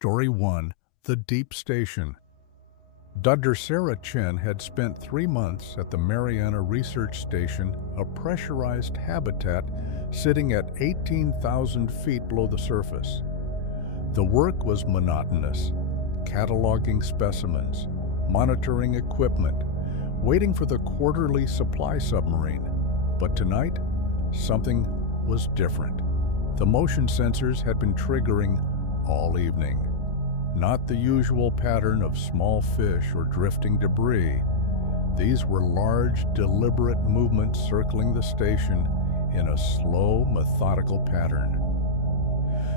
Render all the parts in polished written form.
Story 1: The Deep Station. Dr. Sarah Chen had spent 3 months at the Mariana Research Station, a pressurized habitat sitting at 18,000 feet below the surface. The work was monotonous, cataloging specimens, monitoring equipment, waiting for the quarterly supply submarine. But tonight, something was different. The motion sensors had been triggering all evening. Not the usual pattern of small fish or drifting debris. These were large, deliberate movements circling the station in a slow, methodical pattern.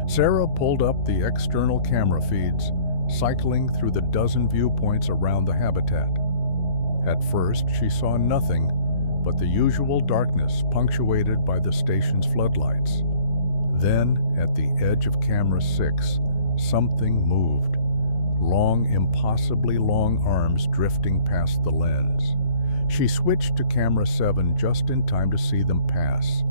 Sarah pulled up the external camera feeds, cycling through the dozen viewpoints around the habitat. At first, she saw nothing but the usual darkness punctuated by the station's floodlights. Then, at the edge of camera 6, something moved. Long, impossibly long arms drifting past the lens. She switched to camera 7 just in time to see them pass.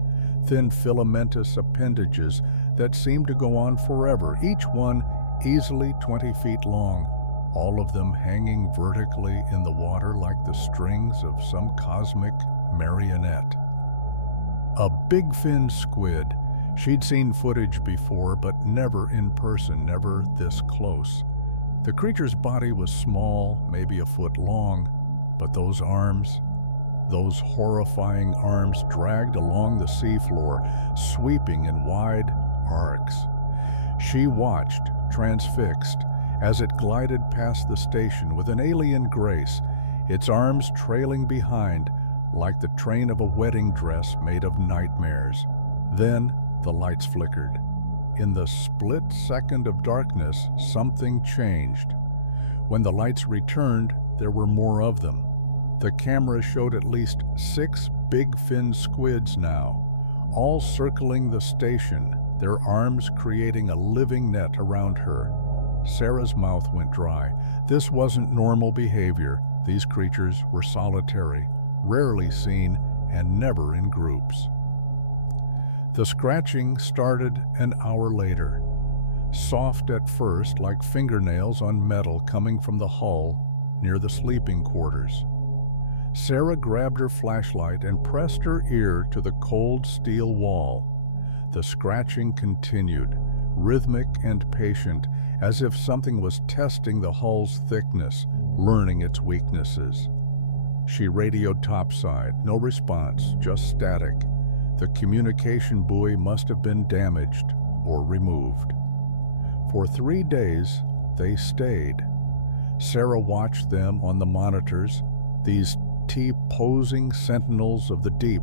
Thin filamentous appendages that seemed to go on forever, each one easily 20 feet long, all of them hanging vertically in the water like the strings of some cosmic marionette. A big-fin squid. She'd seen footage before, but never in person, never this close. The creature's body was small, maybe a foot long, but those arms, those horrifying arms dragged along the seafloor, sweeping in wide arcs. She watched, transfixed, as it glided past the station with an alien grace, its arms trailing behind like the train of a wedding dress made of nightmares. Then, the lights flickered. In the split second of darkness, something changed. When the lights returned, there were more of them. The camera showed at least 6 big-fin squids now, all circling the station, their arms creating a living net around her. Sarah's mouth went dry. This wasn't normal behavior. These creatures were solitary, rarely seen, and never in groups. The scratching started an hour later. Soft at first, like fingernails on metal coming from the hull near the sleeping quarters. Sarah grabbed her flashlight and pressed her ear to the cold steel wall. The scratching continued, rhythmic and patient, as if something was testing the hull's thickness, learning its weaknesses. She radioed topside, no response, just static. The communication buoy must have been damaged or removed. For 3 days, they stayed. Sarah watched them on the monitors, these T-posing sentinels of the deep,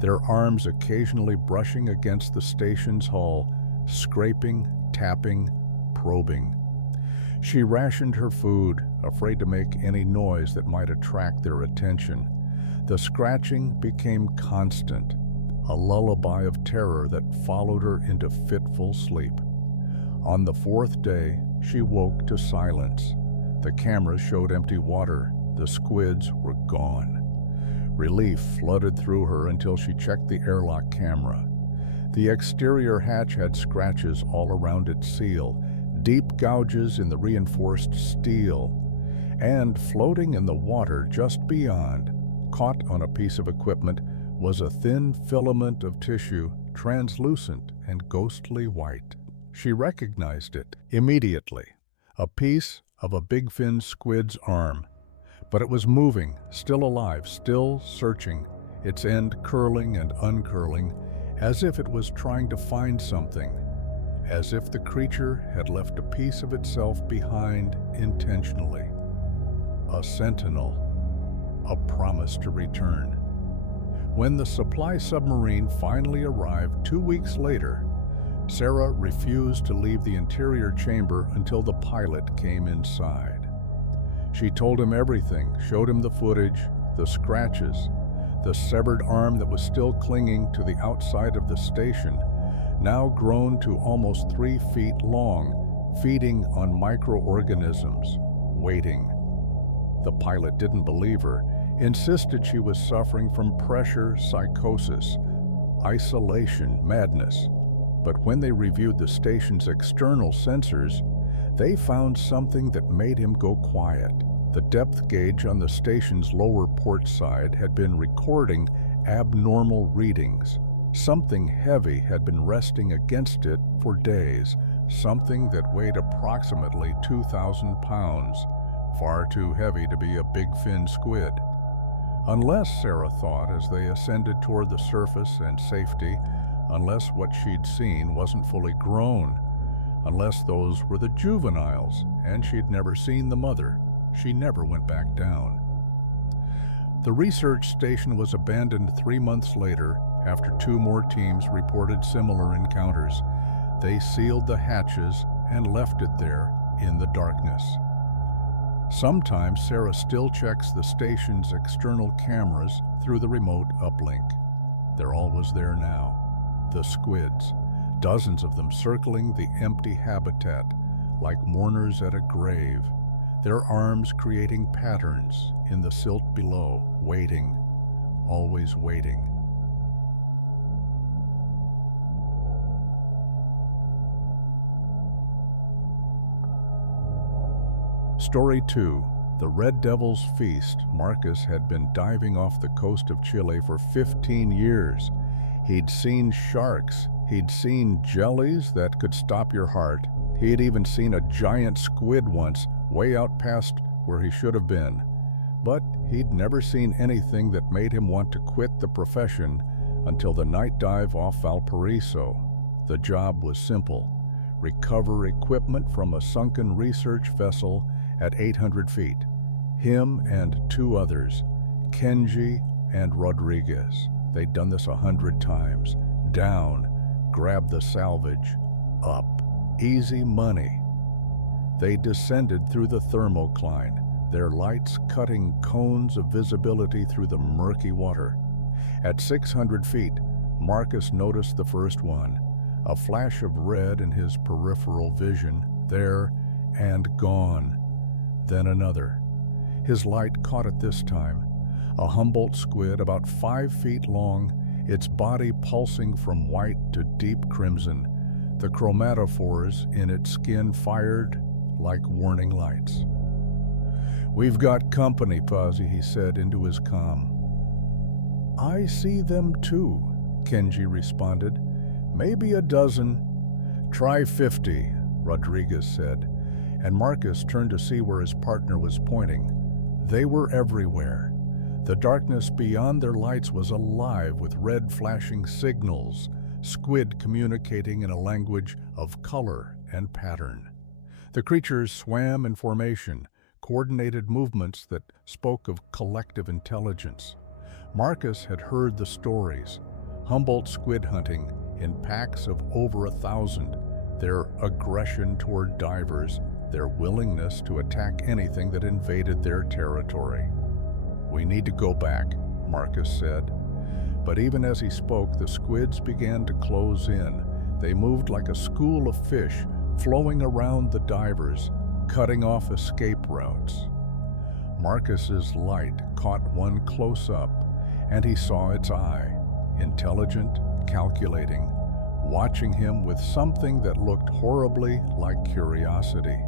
their arms occasionally brushing against the station's hull, scraping, tapping, probing. She rationed her food, afraid to make any noise that might attract their attention. The scratching became constant, a lullaby of terror that followed her into fitful sleep. On the 4th day, she woke to silence. The cameras showed empty water. The squids were gone. Relief flooded through her until she checked the airlock camera. The exterior hatch had scratches all around its seal, deep gouges in the reinforced steel, and floating in the water just beyond, caught on a piece of equipment, was a thin filament of tissue, translucent and ghostly white. She recognized it immediately, a piece of a big-fin squid's arm. But it was moving, still alive, still searching, its end curling and uncurling, as if it was trying to find something, as if the creature had left a piece of itself behind intentionally. A sentinel, a promise to return. When the supply submarine finally arrived 2 weeks later, Sarah refused to leave the interior chamber until the pilot came inside. She told him everything, showed him the footage, the scratches, the severed arm that was still clinging to the outside of the station, now grown to almost 3 feet long, feeding on microorganisms, waiting. The pilot didn't believe her, insisted she was suffering from pressure psychosis, isolation madness. But when they reviewed the station's external sensors, They found something that made him go quiet. The depth gauge on the station's lower port side had been recording abnormal readings. Something heavy had been resting against it for days, something that weighed approximately 2,000 pounds, far too heavy to be a big fin squid. Unless, Sarah thought as they ascended toward the surface and safety, unless what she'd seen wasn't fully grown, unless those were the juveniles and she'd never seen the mother, she never went back down. The research station was abandoned 3 months later after 2 more teams reported similar encounters. They sealed the hatches and left it there in the darkness. Sometimes Sarah still checks the station's external cameras through the remote uplink. They're always there now. The squids, dozens of them circling the empty habitat like mourners at a grave, their arms creating patterns in the silt below, waiting, always waiting. Story 2. The Red Devil's Feast. Marcus had been diving off the coast of Chile for 15 years. He'd seen sharks. He'd seen jellies that could stop your heart. He had even seen a giant squid once, way out past where he should have been. But he'd never seen anything that made him want to quit the profession until the night dive off Valparaiso. The job was simple. Recover equipment from a sunken research vessel at 800 feet. Him and 2 others, Kenji and Rodriguez. They'd done this 100 times. Down, grab the salvage, up. Easy money. They descended through the thermocline, their lights cutting cones of visibility through the murky water. At 600 feet, Marcus noticed the first one, a flash of red in his peripheral vision, there and gone. Then another. His light caught it this time, a Humboldt squid about 5 feet long, its body pulsing from white to deep crimson, the chromatophores in its skin fired like warning lights. "We've got company, Pazzi," he said into his comm. "I see them too," Kenji responded. "Maybe a dozen." "Try 50, Rodriguez said, and Marcus turned to see where his partner was pointing. They were everywhere. The darkness beyond their lights was alive with red flashing signals, squid communicating in a language of color and pattern. The creatures swam in formation, coordinated movements that spoke of collective intelligence. Marcus had heard the stories, Humboldt squid hunting in packs of over 1,000, their aggression toward divers, their willingness to attack anything that invaded their territory. "We need to go back," Marcus said. But even as he spoke, the squids began to close in. They moved like a school of fish, flowing around the divers, cutting off escape routes. Marcus's light caught one close up, and he saw its eye, intelligent, calculating, watching him with something that looked horribly like curiosity.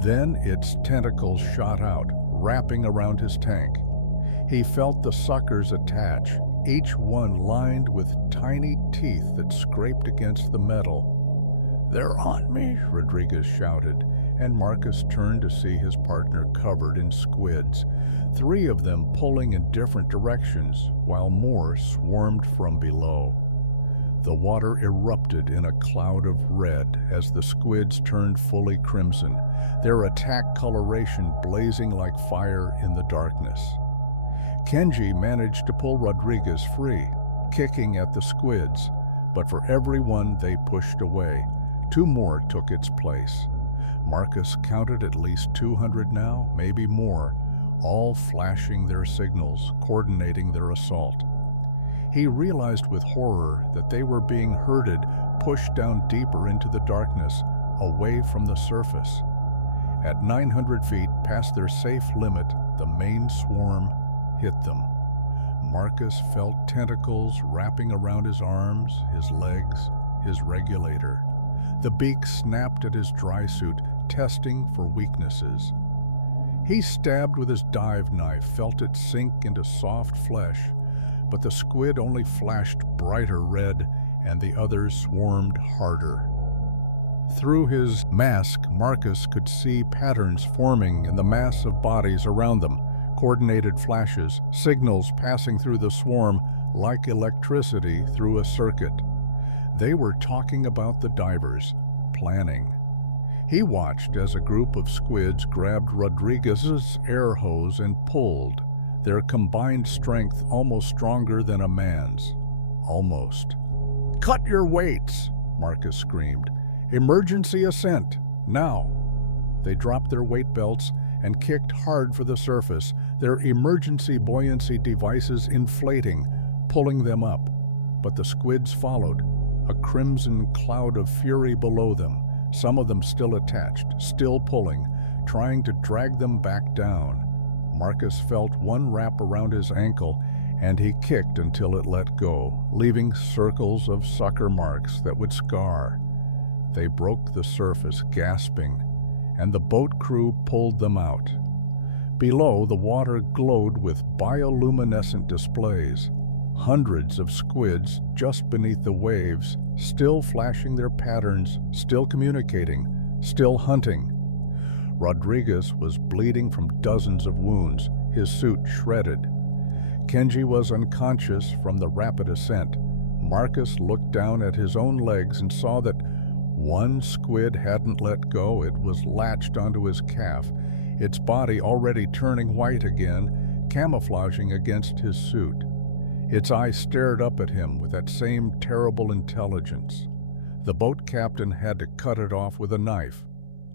Then its tentacles shot out, wrapping around his tank. He felt the suckers attach, each one lined with tiny teeth that scraped against the metal. "They're on me," Rodriguez shouted, and Marcus turned to see his partner covered in squids, 3 of them pulling in different directions, while more swarmed from below. The water erupted in a cloud of red as the squids turned fully crimson, their attack coloration blazing like fire in the darkness. Kenji managed to pull Rodriguez free, kicking at the squids, but for every one they pushed away, 2 more took its place. Marcus counted at least 200 now, maybe more, all flashing their signals, coordinating their assault. He realized with horror that they were being herded, pushed down deeper into the darkness, away from the surface. At 900 feet past their safe limit, the main swarm hit them. Marcus felt tentacles wrapping around his arms, his legs, his regulator. The beak snapped at his dry suit, testing for weaknesses. He stabbed with his dive knife, felt it sink into soft flesh, but the squid only flashed brighter red, and the others swarmed harder. Through his mask, Marcus could see patterns forming in the mass of bodies around them, coordinated flashes, signals passing through the swarm like electricity through a circuit. They were talking about the divers, planning. He watched as a group of squids grabbed Rodriguez's air hose and pulled, their combined strength almost stronger than a man's. Almost. "Cut your weights!" Marcus screamed. "Emergency ascent, now!" They dropped their weight belts and kicked hard for the surface, their emergency buoyancy devices inflating, pulling them up. But the squids followed, a crimson cloud of fury below them, some of them still attached, still pulling, trying to drag them back down. Marcus felt one wrap around his ankle, and he kicked until it let go, leaving circles of sucker marks that would scar. They broke the surface, gasping, and the boat crew pulled them out. Below, the water glowed with bioluminescent displays. Hundreds of squids just beneath the waves, still flashing their patterns, still communicating, still hunting. Rodriguez was bleeding from dozens of wounds, his suit shredded. Kenji was unconscious from the rapid ascent. Marcus looked down at his own legs and saw that one squid hadn't let go. It was latched onto his calf, its body already turning white again, camouflaging against his suit. Its eyes stared up at him with that same terrible intelligence. The boat captain had to cut it off with a knife.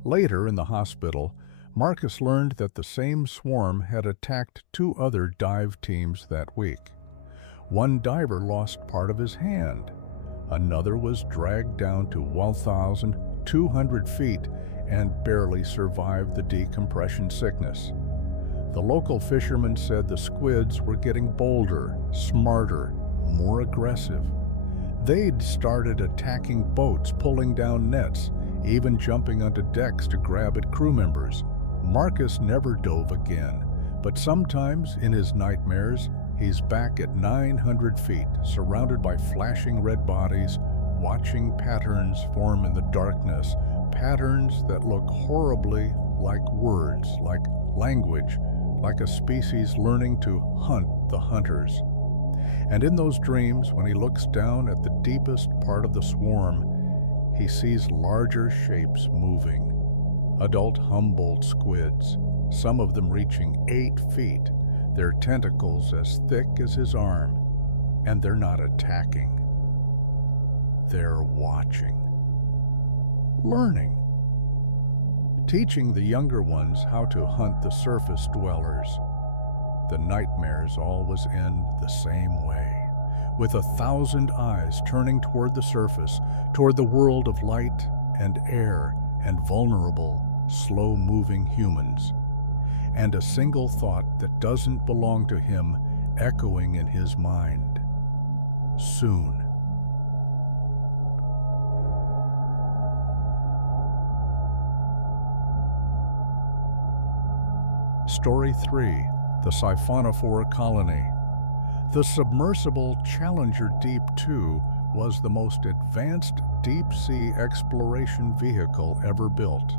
Later, in the hospital, Marcus learned that the same swarm had attacked 2 other dive teams that week. One diver lost part of his hand. Another was dragged down to 1,200 feet and barely survived the decompression sickness. The local fishermen said the squids were getting bolder, smarter, more aggressive. They'd started attacking boats, pulling down nets, even jumping onto decks to grab at crew members. Marcus never dove again, but sometimes in his nightmares, he's back at 900 feet, surrounded by flashing red bodies, watching patterns form in the darkness, patterns that look horribly like words, like language, like a species learning to hunt the hunters. And in those dreams, when he looks down at the deepest part of the swarm, he sees larger shapes moving. Adult Humboldt squids, some of them reaching 8 feet, their tentacles as thick as his arm. And they're not attacking. They're watching. Learning. Teaching the younger ones how to hunt the surface dwellers. The nightmares always end the same way, with 1,000 eyes turning toward the surface, toward the world of light and air and vulnerable, slow-moving humans, and a single thought that doesn't belong to him echoing in his mind. Soon. Story 3. The Siphonophore Colony. The submersible Challenger Deep 2 was the most advanced deep-sea exploration vehicle ever built.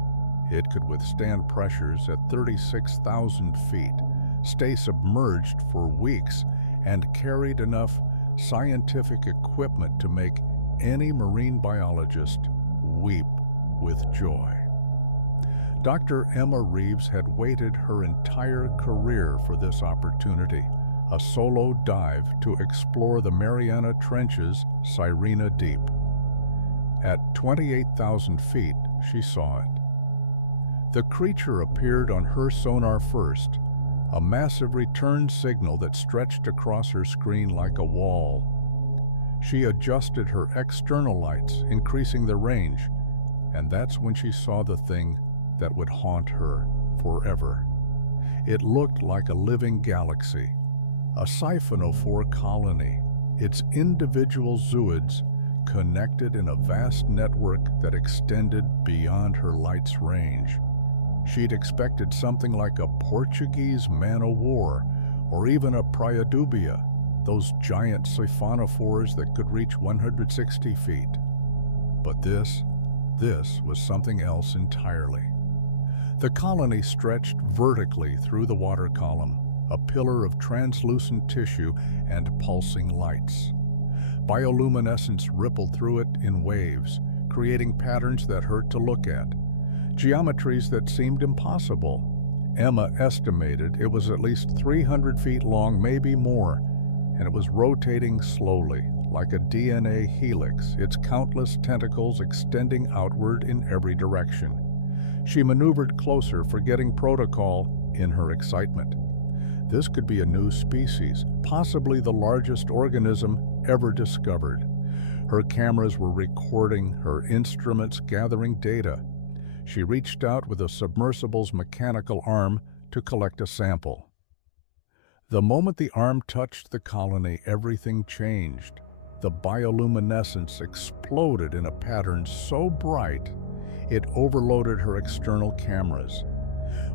It could withstand pressures at 36,000 feet, stay submerged for weeks, and carried enough scientific equipment to make any marine biologist weep with joy. Dr. Emma Reeves had waited her entire career for this opportunity, a solo dive to explore the Mariana Trench's Sirena Deep. At 28,000 feet, she saw it. The creature appeared on her sonar first, a massive return signal that stretched across her screen like a wall. She adjusted her external lights, increasing the range, and that's when she saw the thing that would haunt her forever. It looked like a living galaxy, a siphonophore colony, its individual zooids connected in a vast network that extended beyond her light's range. She'd expected something like a Portuguese man-o'-war or even a praia-dubia, those giant siphonophores that could reach 160 feet. But this was something else entirely. The colony stretched vertically through the water column, a pillar of translucent tissue and pulsing lights. Bioluminescence rippled through it in waves, creating patterns that hurt to look at, geometries that seemed impossible. Emma estimated it was at least 300 feet long, maybe more, and it was rotating slowly, like a DNA helix, its countless tentacles extending outward in every direction. She maneuvered closer, forgetting protocol in her excitement. This could be a new species, possibly the largest organism ever discovered. Her cameras were recording, her instruments gathering data. She reached out with a submersible's mechanical arm to collect a sample. The moment the arm touched the colony, everything changed. The bioluminescence exploded in a pattern so bright it overloaded her external cameras.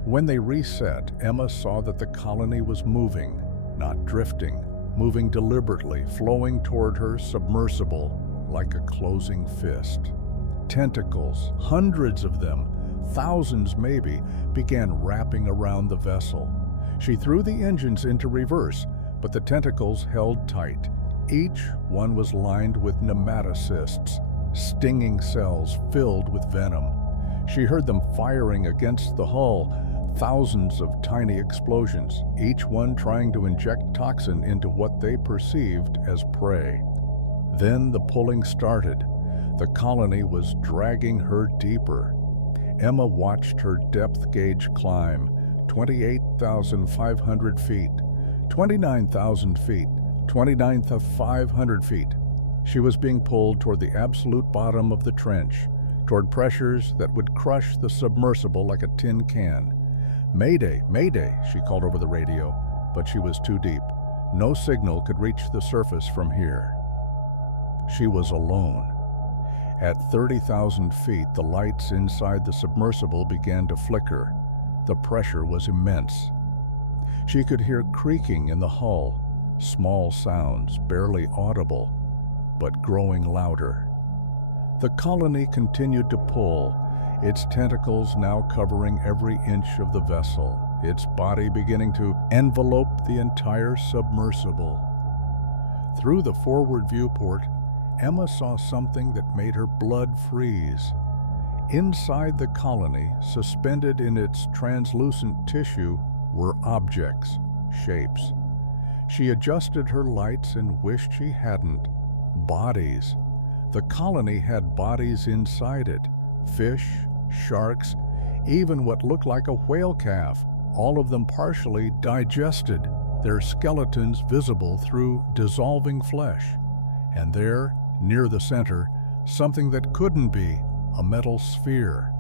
When they reset, Emma saw that the colony was moving, not drifting, moving deliberately, flowing toward her submersible like a closing fist. Tentacles, hundreds of them, thousands maybe, began wrapping around the vessel. She threw the engines into reverse, but the tentacles held tight. Each one was lined with nematocysts, stinging cells filled with venom. She heard them firing against the hull, thousands of tiny explosions, each one trying to inject toxin into what they perceived as prey. Then the pulling started. The colony was dragging her deeper. Emma watched her depth gauge climb, 28,500 feet, 29,000 feet, 29,500 feet. She was being pulled toward the absolute bottom of the trench, toward pressures that would crush the submersible like a tin can. "Mayday, mayday," she called over the radio, but she was too deep. No signal could reach the surface from here. She was alone. At 30,000 feet, the lights inside the submersible began to flicker. The pressure was immense. She could hear creaking in the hull, small sounds, barely audible, but growing louder. The colony continued to pull, its tentacles now covering every inch of the vessel, its body beginning to envelope the entire submersible. Through the forward viewport, Emma saw something that made her blood freeze. Inside the colony, suspended in its translucent tissue, were objects, shapes. She adjusted her lights and wished she hadn't. Bodies. The colony had bodies inside it. Fish, sharks, even what looked like a whale calf, all of them partially digested, their skeletons visible through dissolving flesh. And there, near the center, something that couldn't be, a metal sphere.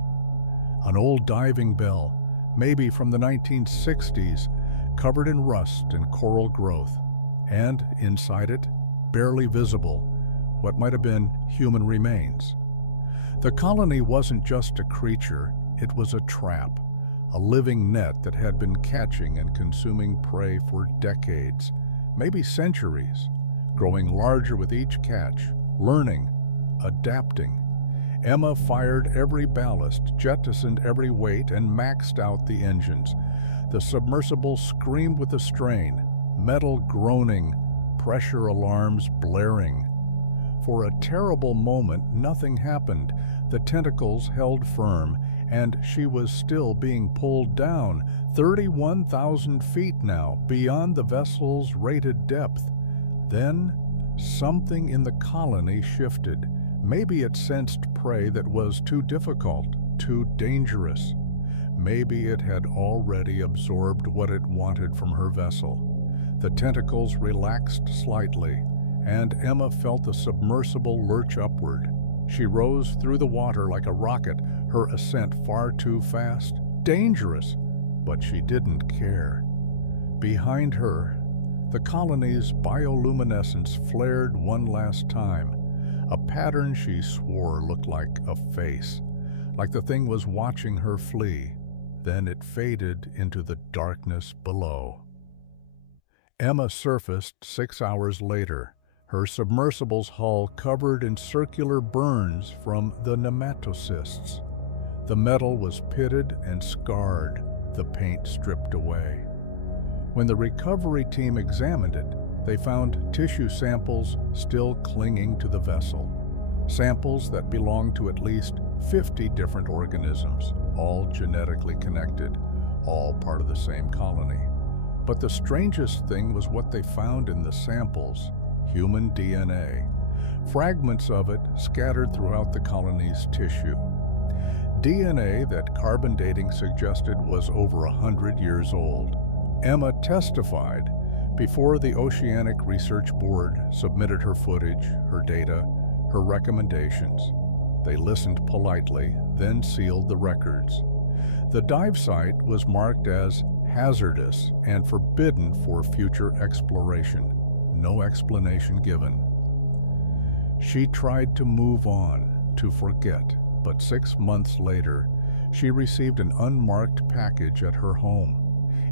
An old diving bell, maybe from the 1960s, covered in rust and coral growth. And inside it, barely visible, what might have been human remains. The colony wasn't just a creature, it was a trap, a living net that had been catching and consuming prey for decades, maybe centuries, growing larger with each catch, learning, adapting. Emma fired every ballast, jettisoned every weight, and maxed out the engines. The submersible screamed with the strain, metal groaning, pressure alarms blaring. For a terrible moment, nothing happened. The tentacles held firm, and she was still being pulled down, 31,000 feet now, beyond the vessel's rated depth. Then, something in the colony shifted. Maybe it sensed prey that was too difficult, too dangerous. Maybe it had already absorbed what it wanted from her vessel. The tentacles relaxed slightly, and Emma felt the submersible lurch upward. She rose through the water like a rocket, her ascent far too fast, dangerous, but she didn't care. Behind her, the colony's bioluminescence flared one last time, a pattern she swore looked like a face, like the thing was watching her flee. Then it faded into the darkness below. Emma surfaced 6 hours later, her submersible's hull covered in circular burns from the nematocysts. The metal was pitted and scarred, the paint stripped away. When the recovery team examined it, they found tissue samples still clinging to the vessel. Samples that belonged to at least 50 different organisms, all genetically connected, all part of the same colony. But the strangest thing was what they found in the samples: human DNA, fragments of it scattered throughout the colony's tissue. DNA that carbon dating suggested was over 100 years old. Emma testified before the Oceanic Research Board submitted her footage, her data, her recommendations. They listened politely, then sealed the records. The dive site was marked as hazardous and forbidden for future exploration. No explanation given. She tried to move on, to forget, but 6 months later, she received an unmarked package at her home.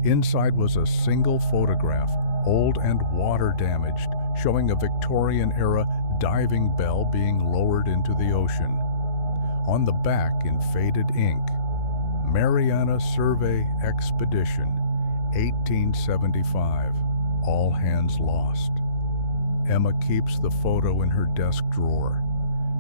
Inside was a single photograph, old and water-damaged, showing a Victorian-era diving bell being lowered into the ocean. On the back, in faded ink, Mariana Survey Expedition, 1875. All hands lost. Emma keeps the photo in her desk drawer.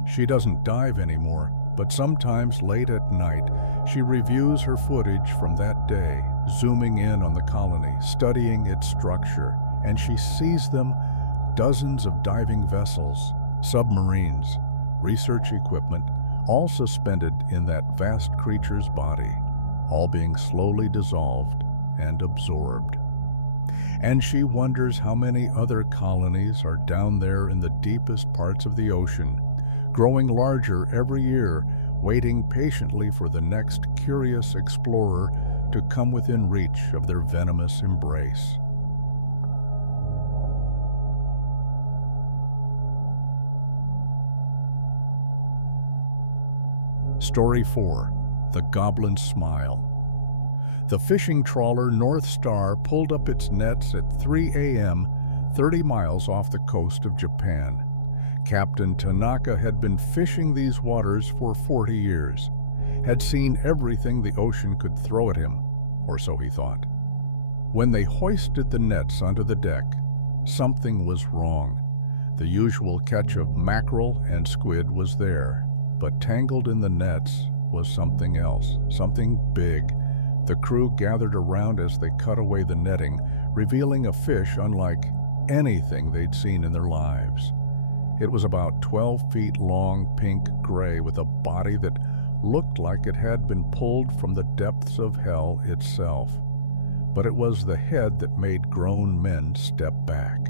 She doesn't dive anymore, but sometimes late at night, she reviews her footage from that day, zooming in on the colony, studying its structure, and she sees them: dozens of diving vessels, submarines, research equipment, all suspended in that vast creature's body, all being slowly dissolved and absorbed. And she wonders how many other colonies are down there in the deepest parts of the ocean, growing larger every year, waiting patiently for the next curious explorer to come within reach of their venomous embrace. Story 4. The Goblin's Smile. The fishing trawler North Star pulled up its nets at 3 a.m., 30 miles off the coast of Japan. Captain Tanaka had been fishing these waters for 40 years, had seen everything the ocean could throw at him, or so he thought. When they hoisted the nets onto the deck, something was wrong. The usual catch of mackerel and squid was there, but tangled in the nets was something else, something big. The crew gathered around as they cut away the netting, revealing a fish unlike anything they'd seen in their lives. It was about 12 feet long, pink-gray, with a body that looked like it had been pulled from the depths of hell itself. But it was the head that made grown men step back.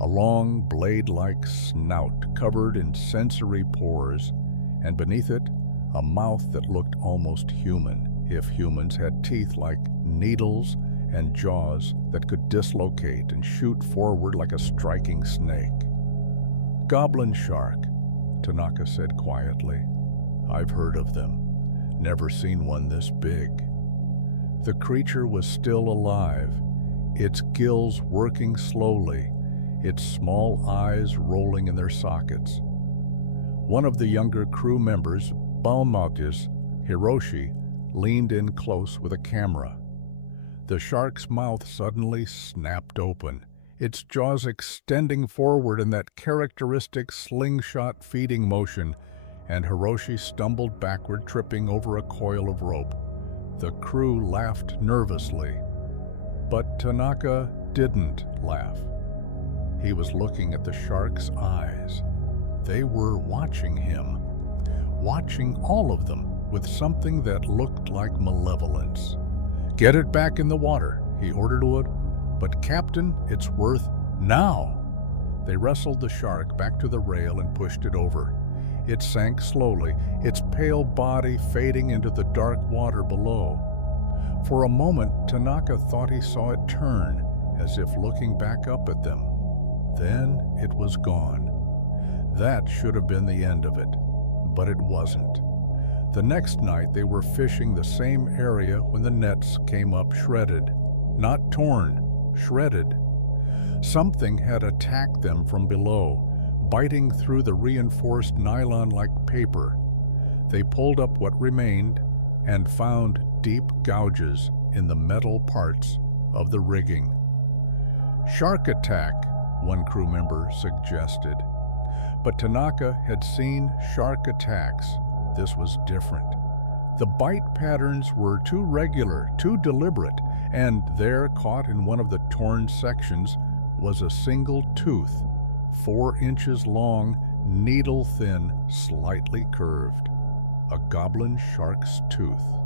A long, blade-like snout covered in sensory pores, and beneath it, a mouth that looked almost human, if humans had teeth like needles and jaws that could dislocate and shoot forward like a striking snake. "Goblin shark," Tanaka said quietly. "I've heard of them. Never seen one this big." The creature was still alive, its gills working slowly, its small eyes rolling in their sockets. One of the younger crew members, Balmatis Hiroshi, leaned in close with a camera. The shark's mouth suddenly snapped open, its jaws extending forward in that characteristic slingshot feeding motion, and Hiroshi stumbled backward, tripping over a coil of rope. The crew laughed nervously, but Tanaka didn't laugh. He was looking at the shark's eyes. They were watching him, watching all of them, with something that looked like malevolence. "Get it back in the water," he ordered Wood. "But Captain, it's worth now." They wrestled the shark back to the rail and pushed it over. It sank slowly, its pale body fading into the dark water below. For a moment, Tanaka thought he saw it turn, as if looking back up at them. Then it was gone. That should have been the end of it, but it wasn't. The next night they were fishing the same area when the nets came up shredded. Not torn, shredded. Something had attacked them from below, biting through the reinforced nylon-like paper. They pulled up what remained and found deep gouges in the metal parts of the rigging. "Shark attack," one crew member suggested. But Tanaka had seen shark attacks. This was different. The bite patterns were too regular, too deliberate, and there, caught in one of the torn sections, was a single tooth, 4 inches long, needle-thin, slightly curved. A goblin shark's tooth.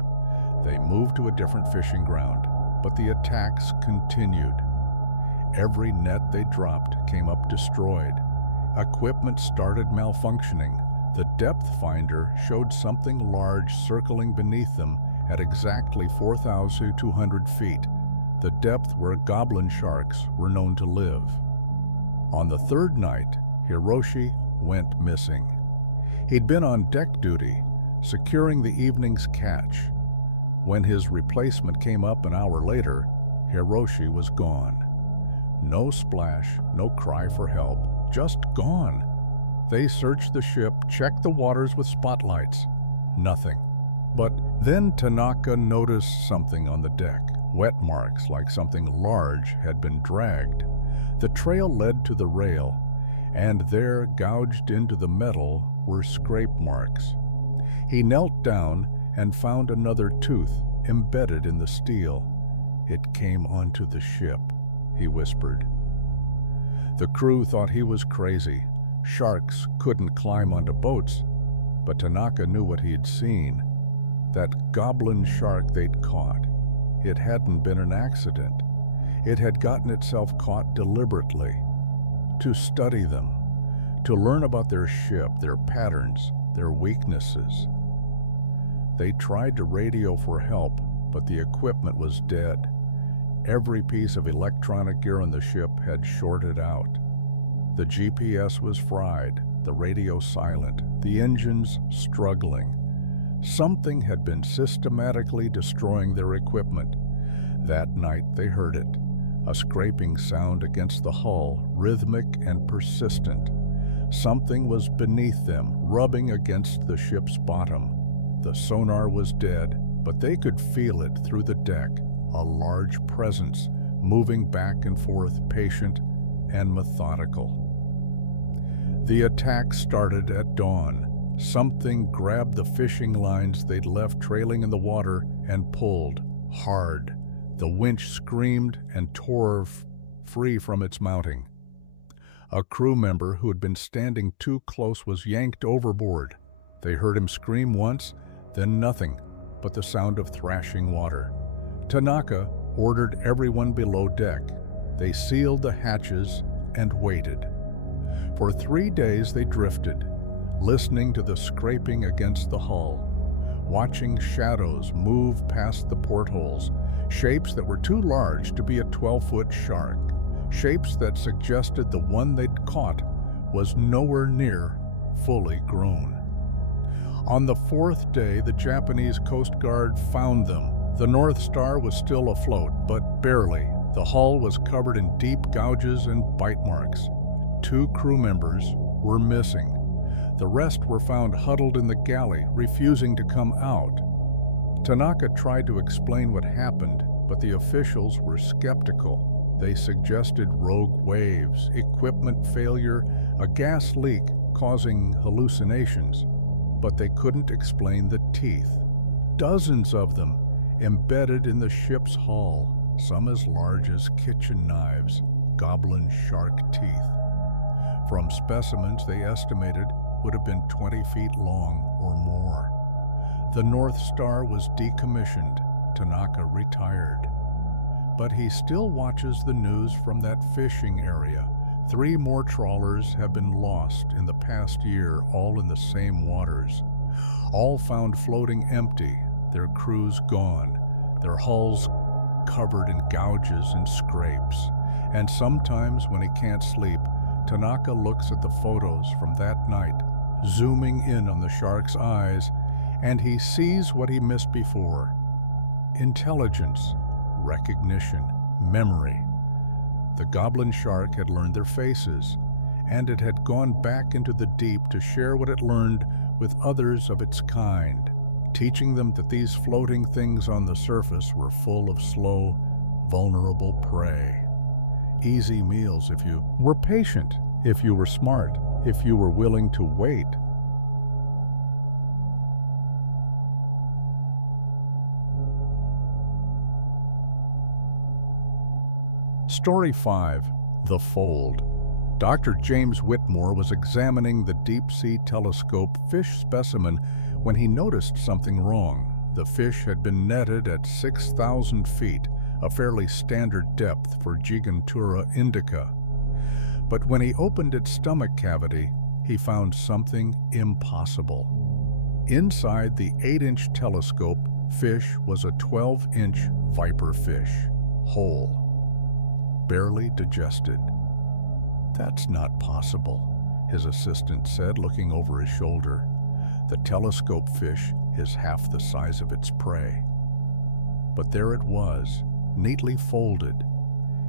They moved to a different fishing ground, but the attacks continued. Every net they dropped came up destroyed. Equipment started malfunctioning. The depth finder showed something large circling beneath them at exactly 4,200 feet, the depth where goblin sharks were known to live. On the third night, Hiroshi went missing. He'd been on deck duty, securing the evening's catch. When his replacement came up an hour later, Hiroshi was gone. No splash, no cry for help, just gone. They searched the ship, checked the waters with spotlights. Nothing. But then Tanaka noticed something on the deck, wet marks like something large had been dragged. The trail led to the rail, and there, gouged into the metal, were scrape marks. He knelt down and found another tooth embedded in the steel. "It came onto the ship," he whispered. The crew thought he was crazy. Sharks couldn't climb onto boats, but Tanaka knew what he had seen. That goblin shark they'd caught. It hadn't been an accident. It had gotten itself caught deliberately. To study them, to learn about their ship, their patterns, their weaknesses. They tried to radio for help, but the equipment was dead. Every piece of electronic gear on the ship had shorted out. The GPS was fried, the radio silent, the engines struggling. Something had been systematically destroying their equipment. That night they heard it, a scraping sound against the hull, rhythmic and persistent. Something was beneath them, rubbing against the ship's bottom. The sonar was dead, but they could feel it through the deck, a large presence, moving back and forth, patient and methodical. The attack started at dawn. Something grabbed the fishing lines they'd left trailing in the water and pulled, hard. The winch screamed and tore free from its mounting. A crew member who had been standing too close was yanked overboard. They heard him scream once, then nothing but the sound of thrashing water. Tanaka ordered everyone below deck. They sealed the hatches and waited. For 3 days they drifted, listening to the scraping against the hull, watching shadows move past the portholes, shapes that were too large to be a 12-foot shark, shapes that suggested the one they'd caught was nowhere near fully grown. On the 4th day, the Japanese Coast Guard found them. The North Star was still afloat, but barely. The hull was covered in deep gouges and bite marks. 2 crew members were missing. The rest were found huddled in the galley, refusing to come out. Tanaka tried to explain what happened, but the officials were skeptical. They suggested rogue waves, equipment failure, a gas leak causing hallucinations. But they couldn't explain the teeth. Dozens of them embedded in the ship's hull, some as large as kitchen knives, goblin shark teeth. From specimens they estimated would have been 20 feet long or more. The North Star was decommissioned. Tanaka retired. But he still watches the news from that fishing area. 3 more trawlers have been lost in the past year, all in the same waters. All found floating empty, their crews gone, their hulls covered in gouges and scrapes. And sometimes when he can't sleep, Tanaka looks at the photos from that night, zooming in on the shark's eyes, and he sees what he missed before: intelligence, recognition, memory. The goblin shark had learned their faces, and it had gone back into the deep to share what it learned with others of its kind, teaching them that these floating things on the surface were full of slow, vulnerable prey. Easy meals if you were patient, if you were smart, if you were willing to wait. Story 5. The Fold. Dr. James Whitmore was examining the deep-sea telescope fish specimen when he noticed something wrong. The fish had been netted at 6,000 feet, a fairly standard depth for Gigantura indica. But when he opened its stomach cavity, he found something impossible. Inside the 8-inch telescope fish was a 12-inch viper fish, whole, barely digested. "That's not possible," his assistant said, looking over his shoulder. "The telescope fish is half the size of its prey." But there it was, neatly folded,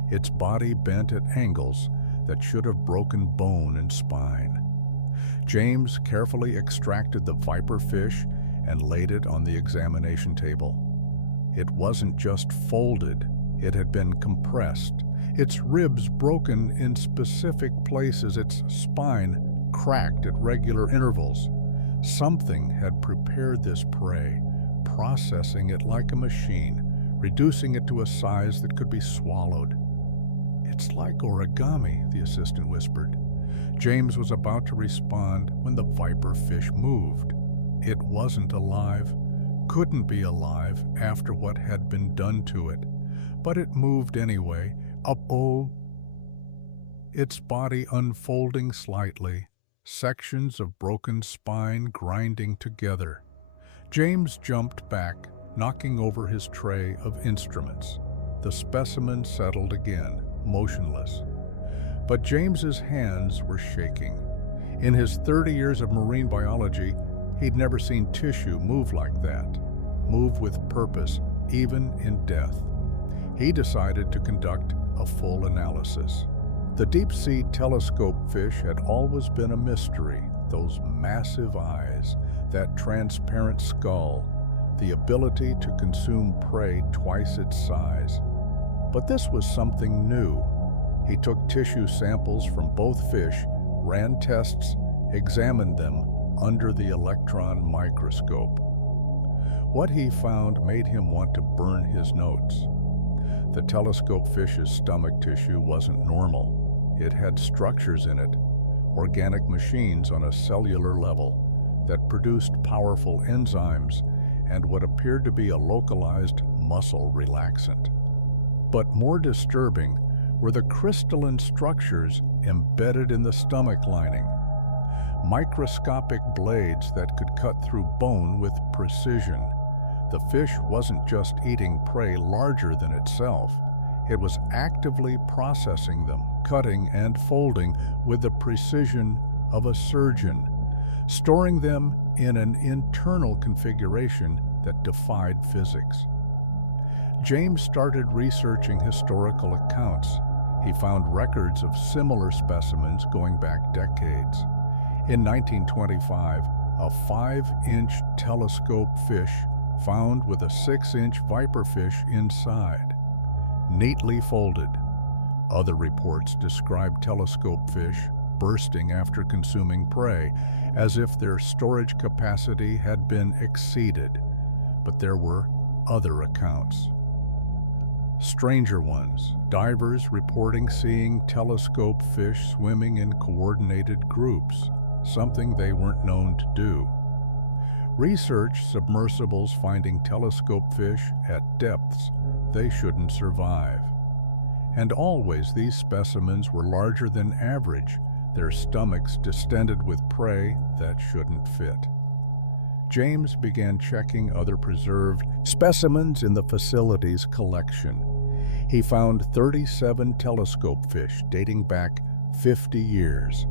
its body bent at angles that should have broken bone and spine. James carefully extracted the viper fish and laid it on the examination table. It wasn't just folded, it had been compressed, its ribs broken in specific places, its spine cracked at regular intervals. Something had prepared this prey, processing it like a machine, reducing it to a size that could be swallowed. "It's like origami," the assistant whispered. James was about to respond when the viper fish moved. It wasn't alive, couldn't be alive after what had been done to it, but it moved anyway, its body unfolding slightly, sections of broken spine grinding together. James jumped back, knocking over his tray of instruments. The specimen settled again, motionless. But James's hands were shaking. In his 30 years of marine biology, he'd never seen tissue move like that, move with purpose, even in death. He decided to conduct a full analysis. The deep-sea telescope fish had always been a mystery. Those massive eyes, that transparent skull, the ability to consume prey twice its size. But this was something new. He took tissue samples from both fish, ran tests, examined them under the electron microscope. What he found made him want to burn his notes. The telescope fish's stomach tissue wasn't normal. It had structures in it, organic machines on a cellular level that produced powerful enzymes and what appeared to be a localized muscle relaxant. But more disturbing were the crystalline structures embedded in the stomach lining. Microscopic blades that could cut through bone with precision. The fish wasn't just eating prey larger than itself. It was actively processing them, cutting and folding with the precision of a surgeon, storing them in an internal configuration that defied physics. James started researching historical accounts. He found records of similar specimens going back decades. In 1925, a 5-inch telescope fish found with a 6-inch viper fish inside, neatly folded. Other reports described telescope fish bursting after consuming prey, as if their storage capacity had been exceeded. But there were other accounts. Stranger ones, divers reporting seeing telescope fish swimming in coordinated groups, something they weren't known to do. Research submersibles finding telescope fish at depths they shouldn't survive. And always these specimens were larger than average, their stomachs distended with prey that shouldn't fit. James began checking other preserved specimens in the facility's collection. He found 37 telescope fish dating back 50 years.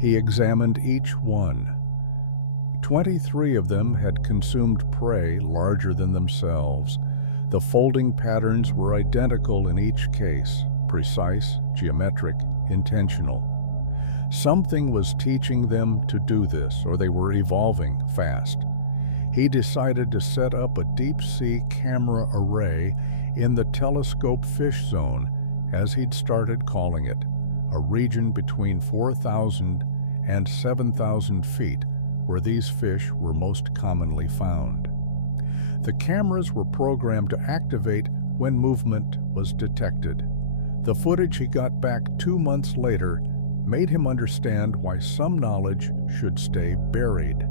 He examined each one. 23 of them had consumed prey larger than themselves. The folding patterns were identical in each case, precise, geometric, intentional. Something was teaching them to do this, or they were evolving fast. He decided to set up a deep-sea camera array in the telescope fish zone, as he'd started calling it, a region between 4,000 and 7,000 feet where these fish were most commonly found. The cameras were programmed to activate when movement was detected. The footage he got back 2 months later made him understand why some knowledge should stay buried.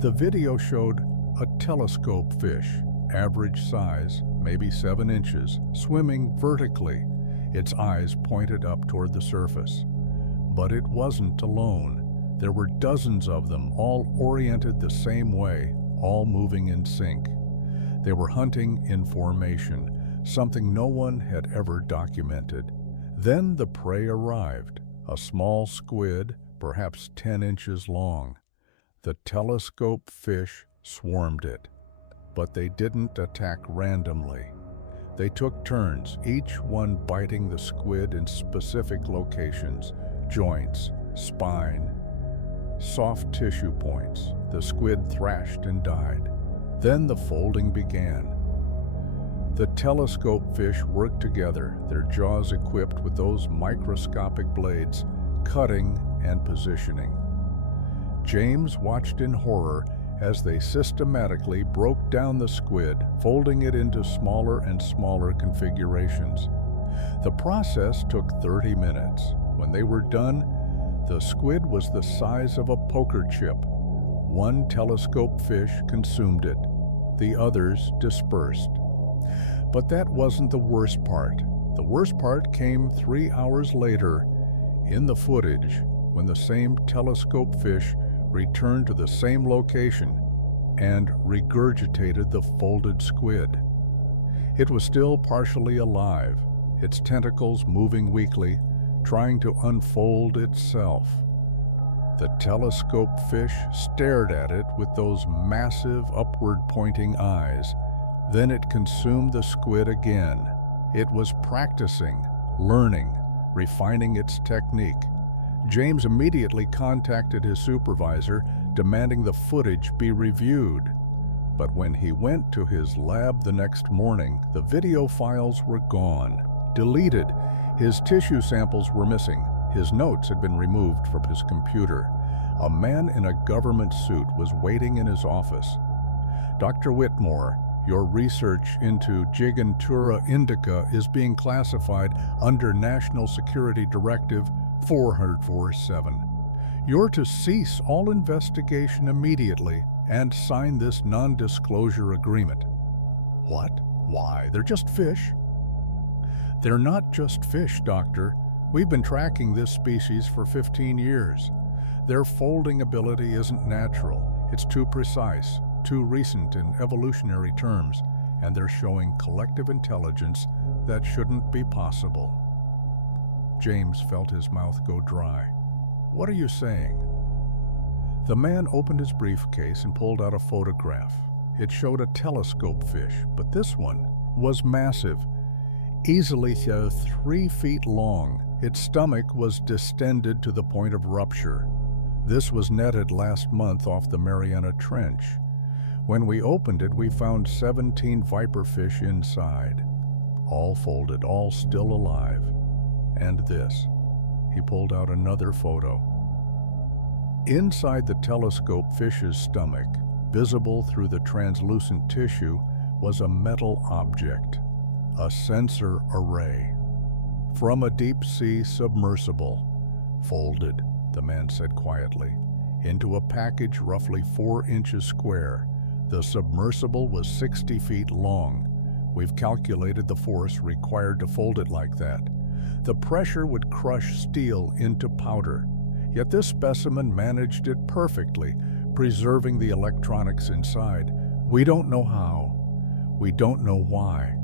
The video showed a telescope fish, average size, maybe 7 inches, swimming vertically, its eyes pointed up toward the surface. But it wasn't alone. There were dozens of them, all oriented the same way, all moving in sync. They were hunting in formation, something no one had ever documented. Then the prey arrived, a small squid, perhaps 10 inches long. The telescope fish swarmed it, but they didn't attack randomly. They took turns, each one biting the squid in specific locations, joints, spine, soft tissue points. The squid thrashed and died. Then the folding began. The telescope fish worked together, their jaws equipped with those microscopic blades, cutting and positioning. James watched in horror as they systematically broke down the squid, folding it into smaller and smaller configurations. The process took 30 minutes. When they were done, the squid was the size of a poker chip. One telescope fish consumed it. The others dispersed. But that wasn't the worst part. The worst part came 3 hours later in the footage, when the same telescope fish returned to the same location and regurgitated the folded squid. It was still partially alive, its tentacles moving weakly, trying to unfold itself. The telescope fish stared at it with those massive upward-pointing eyes. Then it consumed the squid again. It was practicing, learning, refining its technique. James immediately contacted his supervisor, demanding the footage be reviewed. But when he went to his lab the next morning, the video files were gone, deleted. His tissue samples were missing. His notes had been removed from his computer. A man in a government suit was waiting in his office. "Dr. Whitmore, your research into Gigantura indica is being classified under National Security Directive 447. You're to cease all investigation immediately and sign this non-disclosure agreement." "What? Why? They're just fish." "They're not just fish, Doctor. We've been tracking this species for 15 years. Their folding ability isn't natural. It's too precise, too recent in evolutionary terms, and they're showing collective intelligence that shouldn't be possible." James felt his mouth go dry. "What are you saying?" The man opened his briefcase and pulled out a photograph. It showed a telescope fish, but this one was massive, easily 3 feet long. Its stomach was distended to the point of rupture. This was netted last month off the Mariana Trench. When we opened it, we found 17 viperfish inside, all folded, all still alive. And this. He pulled out another photo. Inside the telescope fish's stomach, visible through the translucent tissue, was a metal object, a sensor array. "From a deep-sea submersible, folded," the man said quietly, "into a package roughly 4 inches square. The submersible was 60 feet long. We've calculated the force required to fold it like that. The pressure would crush steel into powder. Yet this specimen managed it perfectly, preserving the electronics inside. We don't know how. We don't know why.